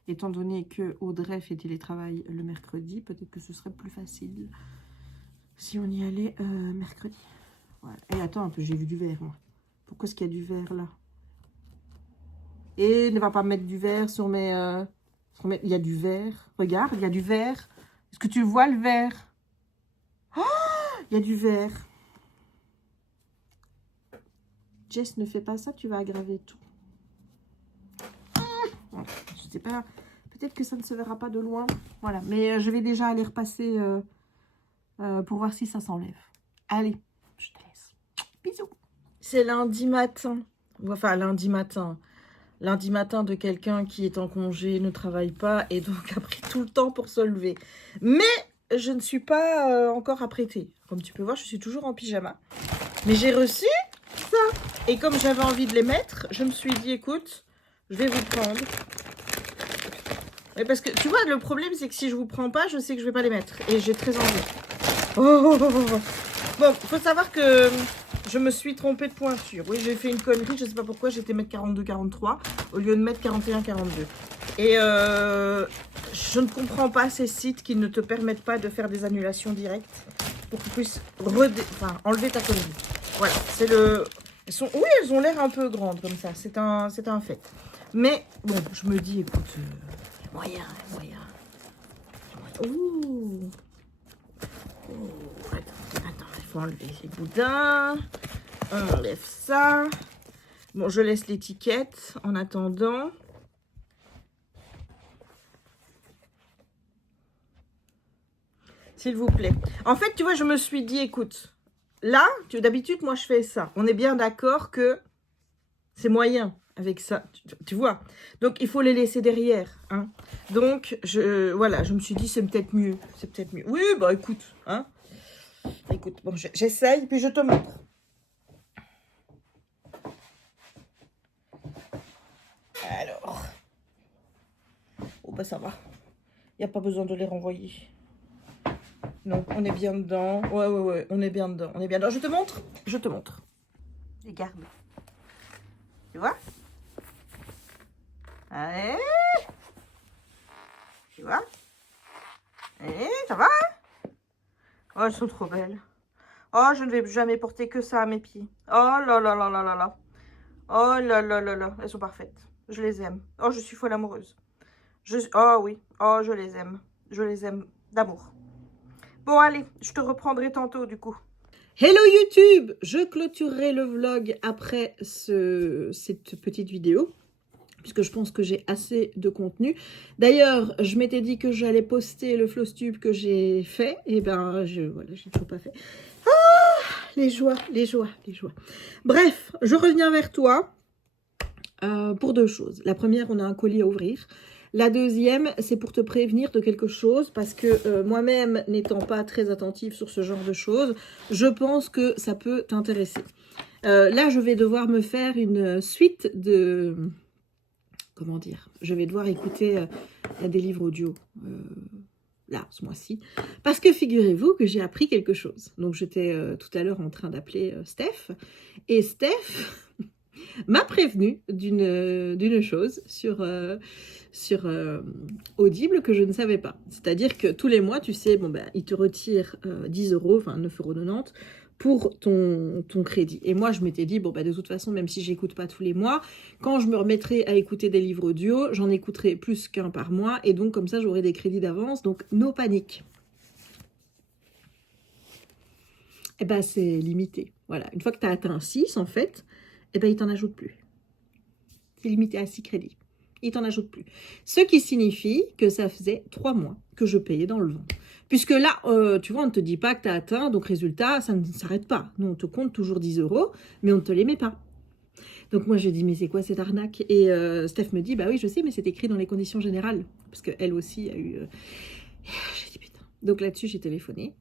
étant donné que Audrey fait télétravail le mercredi, peut-être que ce serait plus facile si on y allait mercredi. Voilà. Et attends un peu, j'ai vu du vert, moi. Pourquoi est-ce qu'il y a du vert là? Et ne va pas mettre du vert sur mes... Il y a du vert. Regarde, il y a du vert. Est-ce que tu vois le vert? Oh, il y a du vert. Jess, ne fais pas ça, tu vas aggraver tout. Voilà, je sais pas, peut-être que ça ne se verra pas de loin. Voilà, mais je vais déjà aller repasser pour voir si ça s'enlève. Allez, je te laisse. Bisous. C'est lundi matin. Enfin, lundi matin. Lundi matin de quelqu'un qui est en congé, ne travaille pas et donc a pris tout le temps pour se lever. Mais je ne suis pas encore apprêtée. Comme tu peux voir, je suis toujours en pyjama. Mais j'ai reçu ça. Et comme j'avais envie de les mettre, je me suis dit, écoute, je vais vous prendre. Mais parce que, tu vois, le problème, c'est que si je vous prends pas, je sais que je vais pas les mettre. Et j'ai très envie. Oh. Bon, il faut savoir que je me suis trompée de pointure. Oui, j'ai fait une connerie, je sais pas pourquoi, j'étais mettre 42-43 au lieu de mettre 41-42. Et je ne comprends pas ces sites qui ne te permettent pas de faire des annulations directes pour que tu puisses enlever ta connerie. Voilà, c'est le... Oui, elles ont l'air un peu grandes comme ça, c'est un fait. Mais bon, je me dis, écoute, moyen. Ouh. Attends, il faut enlever les boudins. On enlève ça. Bon, je laisse l'étiquette en attendant. S'il vous plaît. En fait, tu vois, je me suis dit, écoute, là, d'habitude, moi, je fais ça. On est bien d'accord que c'est moyen avec ça, tu vois. Donc, il faut les laisser derrière. Hein. Donc, voilà, je me suis dit, c'est peut-être mieux. C'est peut-être mieux. Oui, bah, écoute. Hein. Écoute, bon, j'essaye, puis je te montre. Alors. Oh, bah, ça va. Il n'y a pas besoin de les renvoyer. Non, on est bien dedans. Ouais, on est bien dedans. On est bien dedans. Je te montre. Je te montre. Regarde. Tu vois? Allez. Tu vois? Et ça va? Oh, elles sont trop belles. Oh, je ne vais jamais porter que ça à mes pieds. Oh là là là là là là. Oh là là là là. Elles sont parfaites. Je les aime. Oh, je suis folle amoureuse. Oh oui. Oh, je les aime. Je les aime d'amour. Bon, allez, je te reprendrai tantôt, du coup. Hello YouTube! Je clôturerai le vlog après cette petite vidéo, puisque je pense que j'ai assez de contenu. D'ailleurs, je m'étais dit que j'allais poster le Flosstube que j'ai fait. Et ben, voilà, j'ai toujours pas fait. Ah! Les joies, les joies, les joies. Bref, je reviens vers toi pour deux choses. La première, on a un colis à ouvrir. La deuxième, c'est pour te prévenir de quelque chose, parce que moi-même, n'étant pas très attentive sur ce genre de choses, je pense que ça peut t'intéresser. Là, je vais devoir me faire une suite de... Comment dire? Je vais devoir écouter des livres audio, là, ce mois-ci. Parce que figurez-vous que j'ai appris quelque chose. Donc, j'étais tout à l'heure en train d'appeler Steph. Et Steph m'a prévenu d'une chose sur Audible que je ne savais pas. C'est-à-dire que tous les mois, tu sais, bon, ben, ils te retirent 10 €, enfin 9,90 € pour ton crédit. Et moi, je m'étais dit, bon, ben, de toute façon, même si j'écoute pas tous les mois, quand je me remettrai à écouter des livres audio, j'en écouterai plus qu'un par mois. Et donc, comme ça, j'aurai des crédits d'avance. Donc, no panique. Eh ben, c'est limité. Voilà. Une fois que tu as atteint 6, en fait, eh ben, il t'en ajoute plus. C'est limité à 6 crédits. Il t'en ajoute plus. Ce qui signifie que ça faisait 3 mois que je payais dans le vent. Puisque là, tu vois, on ne te dit pas que tu as atteint, donc résultat, ça ne s'arrête pas. Nous, on te compte toujours 10 €, mais on ne te les met pas. Donc moi, je dis, mais c'est quoi cette arnaque? Et Steph me dit, bah oui, je sais, mais c'est écrit dans les conditions générales. Parce qu'elle aussi a eu... J'ai dit, putain. Donc là-dessus, j'ai téléphoné.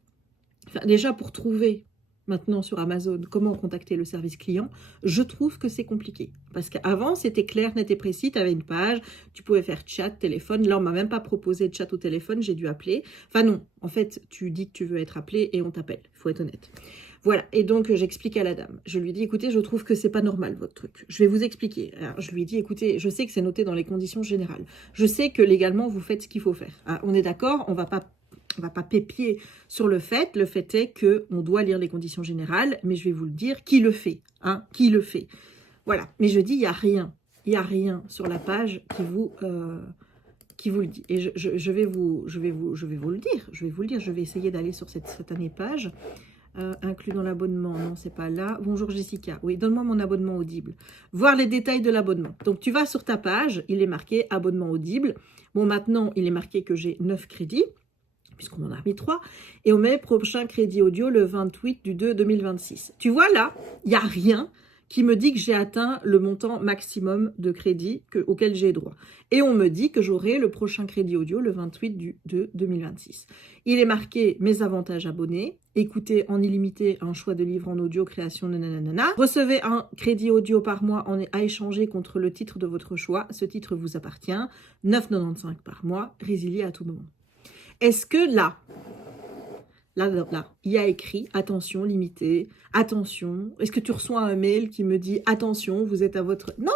Enfin, déjà, pour trouver... Maintenant sur Amazon, comment contacter le service client, je trouve que c'est compliqué. Parce qu'avant, c'était clair, net et précis, tu avais une page, tu pouvais faire chat, téléphone. Là, on ne m'a même pas proposé de chat au téléphone, j'ai dû appeler. Enfin non, en fait, tu dis que tu veux être appelé et on t'appelle, il faut être honnête. Voilà, et donc j'explique à la dame. Je lui dis, écoutez, je trouve que c'est pas normal votre truc. Je vais vous expliquer. Alors, je lui dis, écoutez, je sais que c'est noté dans les conditions générales. Je sais que légalement, vous faites ce qu'il faut faire. Ah, on est d'accord, on va pas pépier sur le fait. Le fait est qu'on doit lire les conditions générales, mais je vais vous le dire, qui le fait, hein, qui le fait. Voilà, mais je dis, il n'y a rien sur la page qui vous le dit. Et je vais vous le dire, je vais essayer d'aller sur cette satanée page. Inclus dans l'abonnement, non, c'est pas là. Bonjour Jessica, oui, donne-moi mon abonnement Audible. Voir les détails de l'abonnement. Donc, tu vas sur ta page, il est marqué abonnement Audible. Bon, maintenant, il est marqué que j'ai 9 crédits. Puisqu'on en a mis 3, et on met prochain crédit audio le 28/2/2026. Tu vois là, il n'y a rien qui me dit que j'ai atteint le montant maximum de crédit auquel j'ai droit. Et on me dit que j'aurai le prochain crédit audio le 28/2/2026. Il est marqué mes avantages abonnés, écoutez en illimité un choix de livres en audio, création, nanana. Recevez un crédit audio par mois à échanger contre le titre de votre choix. Ce titre vous appartient, 9,95 € par mois, résilié à tout moment. Est-ce que là, il y a écrit « Attention, limité, attention ». Est-ce que tu reçois un mail qui me dit « Attention, vous êtes à votre… » Non.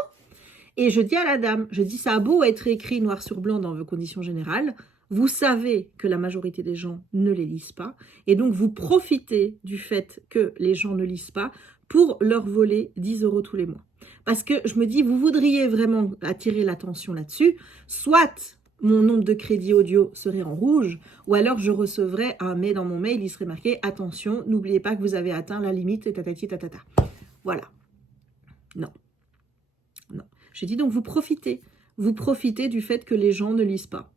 Et je dis à la dame, je dis « Ça a beau être écrit noir sur blanc dans vos conditions générales, vous savez que la majorité des gens ne les lisent pas. Et donc, vous profitez du fait que les gens ne lisent pas pour leur voler 10 € tous les mois. » Parce que je me dis, vous voudriez vraiment attirer l'attention là-dessus, soit mon nombre de crédits audio serait en rouge, ou alors je recevrais un mail dans mon mail, il serait marqué « Attention, n'oubliez pas que vous avez atteint la limite, et tatati tatata. » Voilà. Non. Non. J'ai dit donc vous profitez. Vous profitez du fait que les gens ne lisent pas.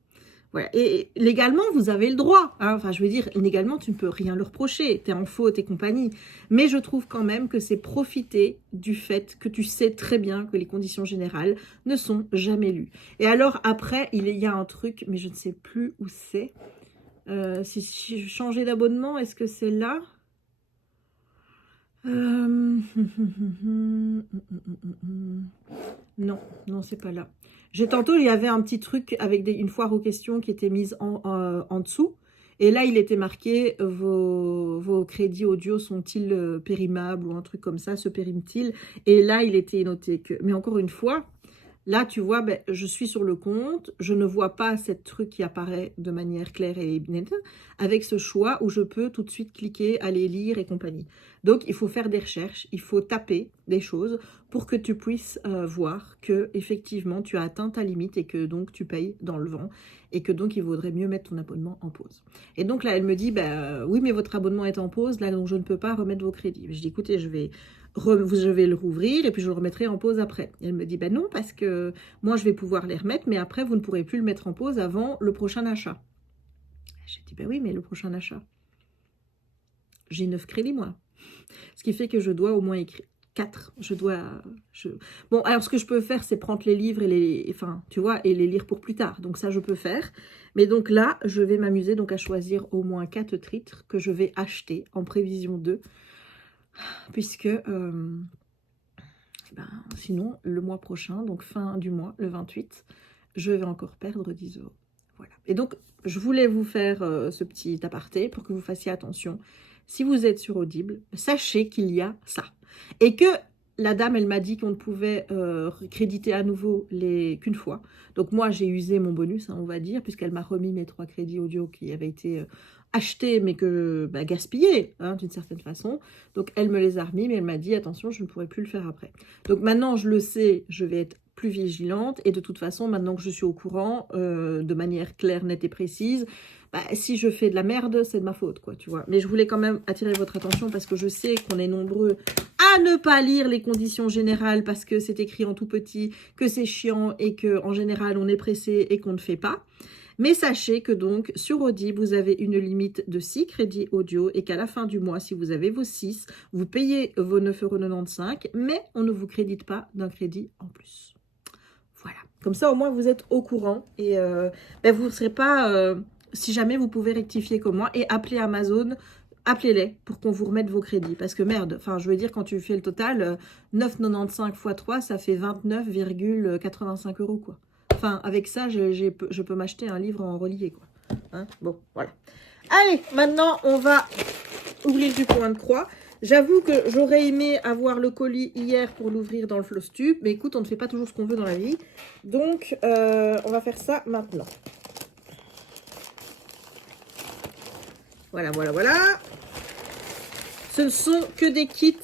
Voilà. Et légalement, vous avez le droit. Hein. Enfin, je veux dire, légalement, tu ne peux rien leur reprocher. Tu es en faute et compagnie. Mais je trouve quand même que c'est profiter du fait que tu sais très bien que les conditions générales ne sont jamais lues. Et alors, après, il y a un truc, mais je ne sais plus où c'est. Si je changeais d'abonnement, est-ce que c'est là ? Non, non, c'est pas là. Tantôt, il y avait un petit truc avec une foire aux questions qui était mise en dessous. Et là, il était marqué vos crédits audio sont-ils périmables ou un truc comme ça, se périment-ils? Et là, il était noté que. Mais encore une fois, là, tu vois, ben, je suis sur le compte, je ne vois pas cette truc qui apparaît de manière claire et nette, avec ce choix où je peux tout de suite cliquer, aller lire et compagnie. Donc, il faut faire des recherches, il faut taper des choses pour que tu puisses voir que effectivement tu as atteint ta limite et que donc tu payes dans le vent et que donc il vaudrait mieux mettre ton abonnement en pause. Et donc là, elle me dit, ben, oui, mais votre abonnement est en pause, là, donc je ne peux pas remettre vos crédits. Je dis, écoutez, je vais le rouvrir et puis je le remettrai en pause après. Et elle me dit, ben non, parce que moi, je vais pouvoir les remettre, mais après, vous ne pourrez plus le mettre en pause avant le prochain achat. J'ai dit, ben oui, mais le prochain achat, j'ai 9 crédits, moi. Ce qui fait que je dois au moins écrire 4. Bon, alors ce que je peux faire, c'est prendre les livres et tu vois, et les lire pour plus tard. Donc ça, je peux faire. Mais donc là, je vais m'amuser donc à choisir au moins 4 titres que je vais acheter en prévision d'eux. Puisque sinon, le mois prochain, donc fin du mois, le 28, je vais encore perdre 10 €. Voilà. Et donc, je voulais vous faire ce petit aparté pour que vous fassiez attention. Si vous êtes sur Audible, sachez qu'il y a ça. Et que la dame, elle m'a dit qu'on ne pouvait créditer à nouveau qu'une fois. Donc moi, j'ai usé mon bonus, hein, on va dire, puisqu'elle m'a remis mes 3 crédits audio qui avaient été achetés, mais que gaspillés, hein, d'une certaine façon. Donc elle me les a remis, mais elle m'a dit, attention, je ne pourrai plus le faire après. Donc maintenant, je le sais, je vais être plus vigilante. Et de toute façon, maintenant que je suis au courant, de manière claire, nette et précise, si je fais de la merde, c'est de ma faute, quoi, tu vois. Mais je voulais quand même attirer votre attention parce que je sais qu'on est nombreux à ne pas lire les conditions générales parce que c'est écrit en tout petit, que c'est chiant et qu'en général, on est pressé et qu'on ne fait pas. Mais sachez que donc, sur Audible, vous avez une limite de 6 crédits audio et qu'à la fin du mois, si vous avez vos 6, vous payez vos 9,95 €, mais on ne vous crédite pas d'un crédit en plus. Voilà. Comme ça, au moins, vous êtes au courant et vous ne serez pas... si jamais vous pouvez rectifier comme moi et appeler Amazon, appelez-les pour qu'on vous remette vos crédits. Parce que merde, enfin je veux dire, quand tu fais le total, 9,95 x 3, ça fait 29,85 € quoi. Enfin, avec ça, je peux m'acheter un livre en relié, quoi. Hein, bon, voilà. Allez, maintenant, on va ouvrir du point de croix. J'avoue que j'aurais aimé avoir le colis hier pour l'ouvrir dans le Flostube. Mais écoute, on ne fait pas toujours ce qu'on veut dans la vie. Donc, on va faire ça maintenant. Voilà, voilà, voilà. Ce ne sont que des kits...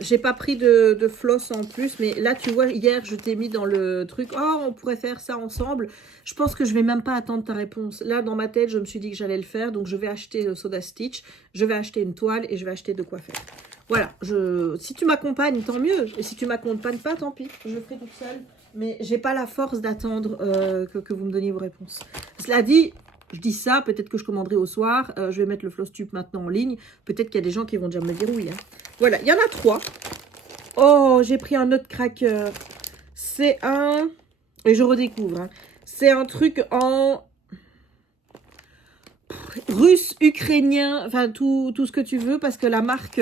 J'ai pas pris de floss en plus, mais là tu vois, hier je t'ai mis dans le truc, oh on pourrait faire ça ensemble. Je pense que je vais même pas attendre ta réponse. Là dans ma tête je me suis dit que j'allais le faire, donc je vais acheter Soda Stitch, je vais acheter une toile et je vais acheter de quoi faire. Voilà, si tu m'accompagnes tant mieux, et si tu m'accompagnes pas tant pis, je le ferai toute seule, mais j'ai pas la force d'attendre que vous me donniez vos réponses. Cela dit, je dis ça, peut-être que je commanderai au soir. Je vais mettre le Flostube maintenant en ligne. Peut-être qu'il y a des gens qui vont déjà me dire oui. Hein. Voilà, il y en a 3. Oh, j'ai pris un autre cracker. C'est un... Et je redécouvre. Hein. C'est un truc en... russe, ukrainien, enfin tout ce que tu veux. Parce que la marque...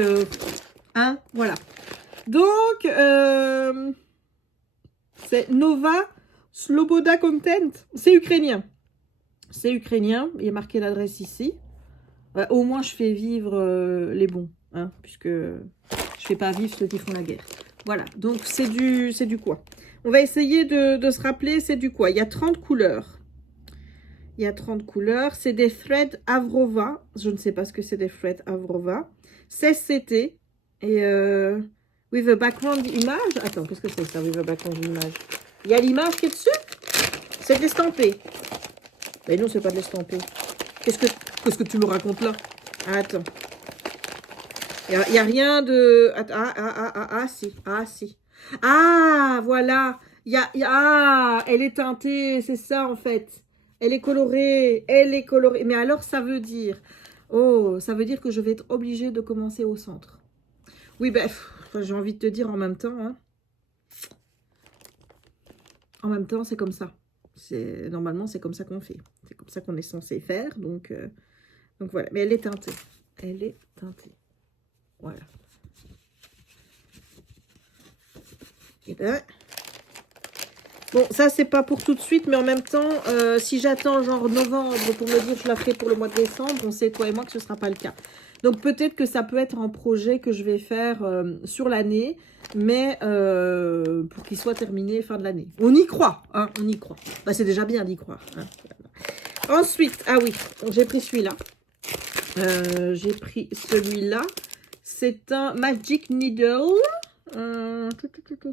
hein, voilà. Donc, c'est Nova Sloboda Content. C'est ukrainien. C'est ukrainien, il y a marqué l'adresse ici. Ouais, au moins, je fais vivre les bons, hein, puisque je fais pas vivre ceux qui font la guerre. Voilà, donc c'est du quoi. On va essayer de se rappeler, c'est du quoi. Il y a 30 couleurs. Il y a 30 couleurs. C'est des threads Avrova. Je ne sais pas ce que c'est des threads Avrova. 16 CT. Et with a background image. Attends, qu'est-ce que c'est ça, with a background image? Il y a l'image qui est dessus. C'est de l'estampé. Mais non, c'est pas de l'estampé. Qu'est-ce que tu me racontes là? Attends. Il n'y a rien de... Si. Si. Ah, voilà. Elle est teintée, c'est ça en fait. Elle est colorée. Mais alors, ça veut dire... Oh, ça veut dire que je vais être obligée de commencer au centre. Oui, ben, j'ai envie de te dire en même temps. Hein. En même temps, c'est comme ça. Normalement, c'est comme ça qu'on fait. C'est comme ça qu'on est censé faire. Donc voilà. Mais elle est teintée. Elle est teintée. Voilà. Et ben... Bon, ça, c'est pas pour tout de suite, mais en même temps, si j'attends genre novembre pour me dire je la ferai pour le mois de décembre, on sait, toi et moi, que ce sera pas le cas. Donc, peut-être que ça peut être un projet que je vais faire sur l'année, mais pour qu'il soit terminé fin de l'année. On y croit, hein, on y croit. Bah, c'est déjà bien d'y croire. Hein. Ensuite, ah oui, j'ai pris celui-là. C'est un Magic Needle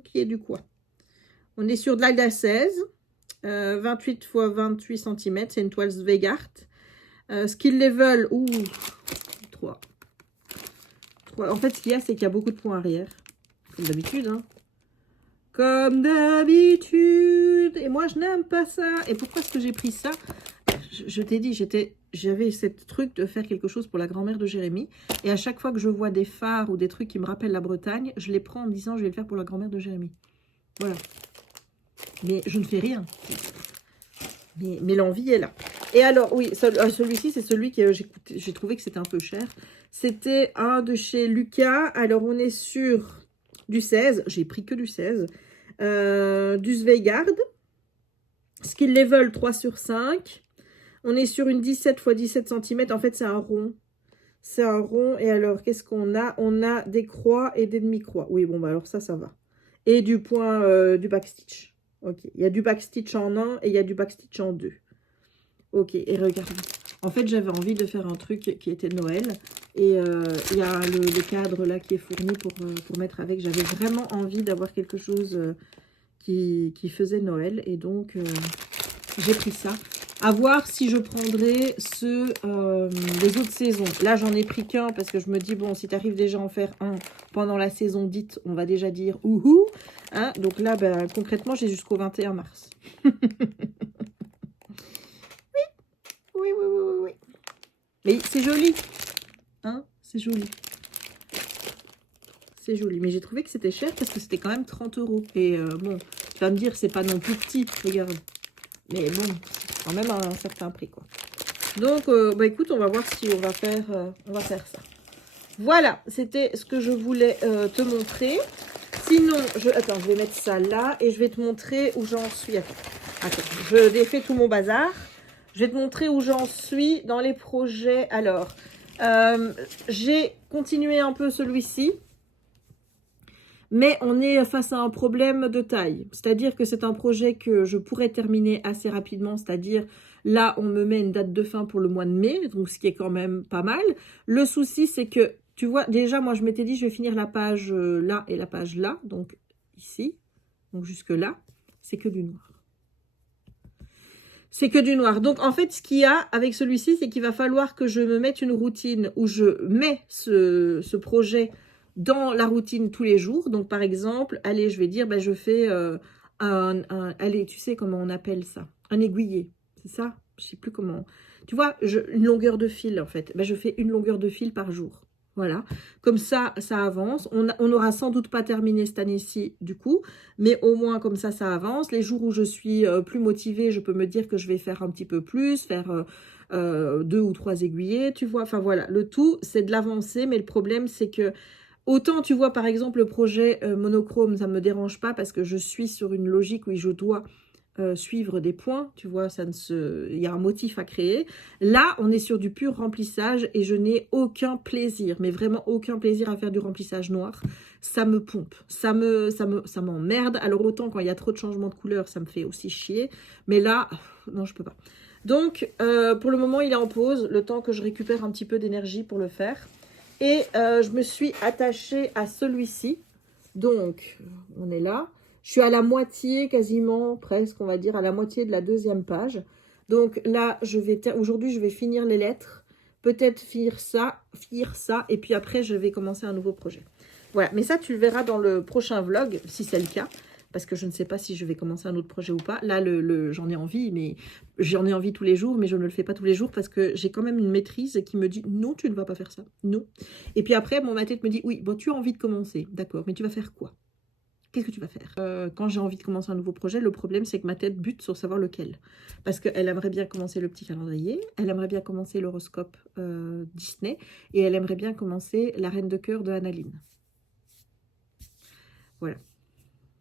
qui est du quoi? On est sur de la 16, 28 x 28 cm, c'est une toile Zweigart. Skill level, 3. En fait, ce qu'il y a, c'est qu'il y a beaucoup de points arrière. Comme d'habitude, hein. Comme d'habitude. Et moi, je n'aime pas ça. Et pourquoi est-ce que j'ai pris ça? Je t'ai dit, j'avais ce truc de faire quelque chose pour la grand-mère de Jérémy. Et à chaque fois que je vois des phares ou des trucs qui me rappellent la Bretagne, je les prends en me disant, je vais le faire pour la grand-mère de Jérémy. Voilà. Mais je ne fais rien. Mais l'envie est là. Et alors, oui, celui-ci, c'est celui que j'ai trouvé que c'était un peu cher. C'était un de chez Lucas. Alors, on est sur du 16. J'ai pris que du 16. Du Zweigart. Skill level 3/5. On est sur une 17 x 17 cm. En fait, c'est un rond. C'est un rond. Et alors, qu'est-ce qu'on a? On a des croix et des demi-croix. Oui, bon, bah alors ça va. Et du point du backstitch. Ok, il y a du backstitch en 1 et il y a du backstitch en 2. Ok, et regardez. En fait, j'avais envie de faire un truc qui était Noël. Et il y a le cadre là qui est fourni pour mettre avec. J'avais vraiment envie d'avoir quelque chose qui faisait Noël. Et donc, j'ai pris ça. À voir si je prendrai des autres saisons. Là, j'en ai pris qu'un parce que je me dis, bon, si tu arrives déjà à en faire un pendant la saison dite, on va déjà dire ouhou. Hein, donc là, ben, concrètement, j'ai jusqu'au 21 mars. Oui. Mais c'est joli. Hein, c'est joli. C'est joli. Mais j'ai trouvé que c'était cher parce que c'était quand même 30 €. Et bon, tu vas me dire, c'est pas non plus petit. Regarde. Mais bon, c'est quand même un certain prix, quoi. Donc, bah écoute, on va voir si on va faire ça. Voilà, c'était ce que je voulais te montrer. Sinon, attends, je vais mettre ça là et je vais te montrer où j'en suis. Attends, je défais tout mon bazar. Je vais te montrer où j'en suis dans les projets. Alors, j'ai continué un peu celui-ci. Mais on est face à un problème de taille. C'est-à-dire que c'est un projet que je pourrais terminer assez rapidement. C'est-à-dire, là, on me met une date de fin pour le mois de mai. Donc, ce qui est quand même pas mal. Le souci, c'est que, tu vois, déjà, moi, je m'étais dit, je vais finir la page là et la page là. Donc, ici. Donc, jusque là. C'est que du noir. C'est que du noir. Donc, en fait, ce qu'il y a avec celui-ci, c'est qu'il va falloir que je me mette une routine où je mets ce projet dans la routine tous les jours. Donc, par exemple, allez, je vais dire, ben, je fais allez, tu sais comment on appelle ça? Un aiguillé, c'est ça? Je sais plus comment. Tu vois, une longueur de fil, en fait. Ben, je fais une longueur de fil par jour. Voilà. Comme ça, ça avance. On n'aura sans doute pas terminé cette année-ci, du coup. Mais au moins, comme ça avance. Les jours où je suis plus motivée, je peux me dire que je vais faire un petit peu plus, faire 2 ou 3 aiguillés, tu vois. Enfin, voilà. Le tout, c'est de l'avancer. Mais le problème, c'est que autant, tu vois, par exemple, le projet monochrome, ça ne me dérange pas parce que je suis sur une logique où je dois suivre des points, tu vois, il y a un motif à créer. Là, on est sur du pur remplissage et je n'ai aucun plaisir, mais vraiment aucun plaisir à faire du remplissage noir. Ça me pompe, ça m'emmerde. Alors, autant quand il y a trop de changements de couleur, ça me fait aussi chier. Mais là, non, je peux pas. Donc, pour le moment, il est en pause, le temps que je récupère un petit peu d'énergie pour le faire. Et je me suis attachée à celui-ci. Donc, on est là. Je suis à la moitié, quasiment, presque, on va dire, à la moitié de la 2e page. Donc là, aujourd'hui, je vais finir les lettres. Peut-être finir ça, et puis après, je vais commencer un nouveau projet. Voilà, mais ça, tu le verras dans le prochain vlog, si c'est le cas. Parce que je ne sais pas si je vais commencer un autre projet ou pas. Là, j'en ai envie, mais j'en ai envie tous les jours, mais je ne le fais pas tous les jours parce que j'ai quand même une maîtrise qui me dit « Non, tu ne vas pas faire ça. Non. » Et puis après, ma tête me dit « Oui, bon, tu as envie de commencer. D'accord, mais tu vas faire quoi ? Qu'est-ce que tu vas faire ?» Quand j'ai envie de commencer un nouveau projet, le problème, c'est que ma tête bute sur savoir lequel. Parce qu'elle aimerait bien commencer le petit calendrier, elle aimerait bien commencer l'horoscope Disney, et elle aimerait bien commencer la Reine de cœur de Annaline. Voilà.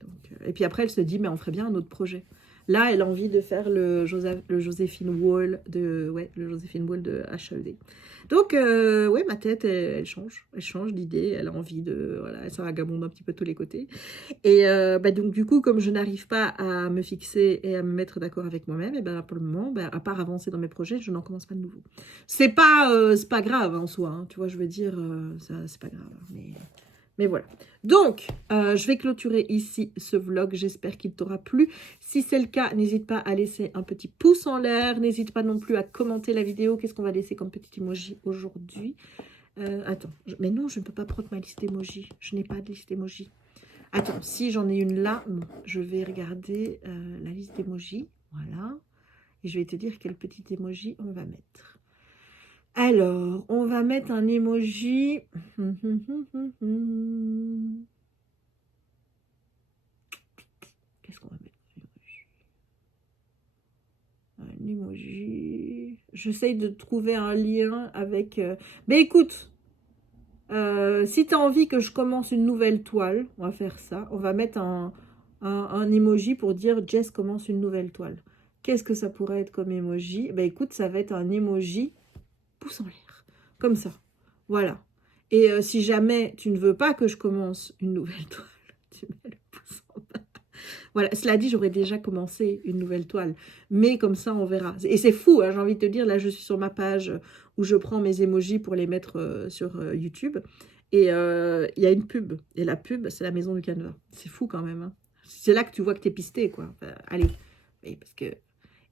Donc, et puis après, elle se dit, mais on ferait bien un autre projet. Là, elle a envie de faire le Joséphine Wall de HED. Donc, ouais, ma tête, elle change d'idée. Elle a envie de, voilà, ça vagabonde un petit peu de tous les côtés. Et donc, du coup, comme je n'arrive pas à me fixer et à me mettre d'accord avec moi-même, et ben pour le moment, à part avancer dans mes projets, je n'en commence pas de nouveau. C'est pas grave en soi, hein, tu vois, je veux dire, ça, c'est pas grave, mais voilà. Donc, je vais clôturer ici ce vlog. J'espère qu'il t'aura plu. Si c'est le cas, n'hésite pas à laisser un petit pouce en l'air. N'hésite pas non plus à commenter la vidéo. Qu'est-ce qu'on va laisser comme petit emoji aujourd'hui? Attends, mais non, je ne peux pas prendre ma liste emoji. Je n'ai pas de liste emoji. Attends, si j'en ai une là, non. Je vais regarder la liste emoji. Voilà. Et je vais te dire quel petit emoji on va mettre. Alors, on va mettre un emoji. Qu'est-ce qu'on va mettre? Un emoji. J'essaye de trouver un lien avec... Mais écoute, si tu as envie que je commence une nouvelle toile, on va faire ça. On va mettre un emoji pour dire Jess commence une nouvelle toile. Qu'est-ce que ça pourrait être comme emoji? Ben écoute, ça va être un emoji pouce en l'air. Comme ça. Voilà. Et si jamais tu ne veux pas que je commence une nouvelle toile, tu mets le pouce en bas. Voilà. Cela dit, j'aurais déjà commencé une nouvelle toile. Mais comme ça, on verra. Et c'est fou, hein, j'ai envie de te dire. Là, je suis sur ma page où je prends mes emojis pour les mettre sur YouTube. Et il y a une pub. Et la pub, c'est la maison du Canva. C'est fou quand même. Hein. C'est là que tu vois que t'es pisté, quoi. Enfin, allez. Et parce que...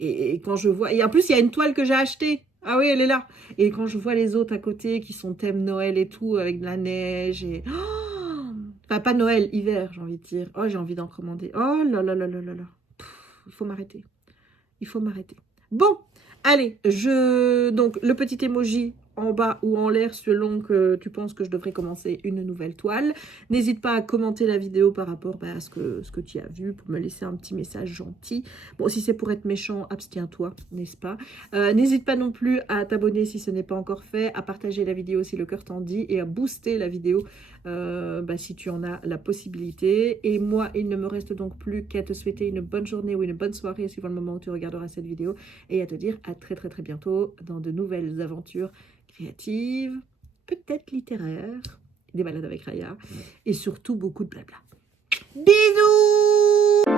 Et quand je vois... Et en plus, il y a une toile que j'ai achetée. Ah oui, elle est là. Et quand je vois les autres à côté qui sont thème Noël et tout, avec de la neige et... Oh, enfin, pas Noël, hiver, j'ai envie de dire. Oh, j'ai envie d'en commander. Oh là là là là là là. Il faut m'arrêter. Il faut m'arrêter. Bon, allez, donc le petit emoji en bas ou en l'air selon que tu penses que je devrais commencer une nouvelle toile. N'hésite pas à commenter la vidéo par rapport à ce que tu as vu pour me laisser un petit message gentil. Bon, si c'est pour être méchant, abstiens-toi, n'est-ce pas? N'hésite pas non plus à t'abonner si ce n'est pas encore fait, à partager la vidéo si le cœur t'en dit et à booster la vidéo si tu en as la possibilité. Et moi, il ne me reste donc plus qu'à te souhaiter une bonne journée ou une bonne soirée suivant le moment où tu regarderas cette vidéo et à te dire à très très très bientôt dans de nouvelles aventures créatives, peut-être littéraires, des balades avec Raya et surtout beaucoup de blabla. Bisous!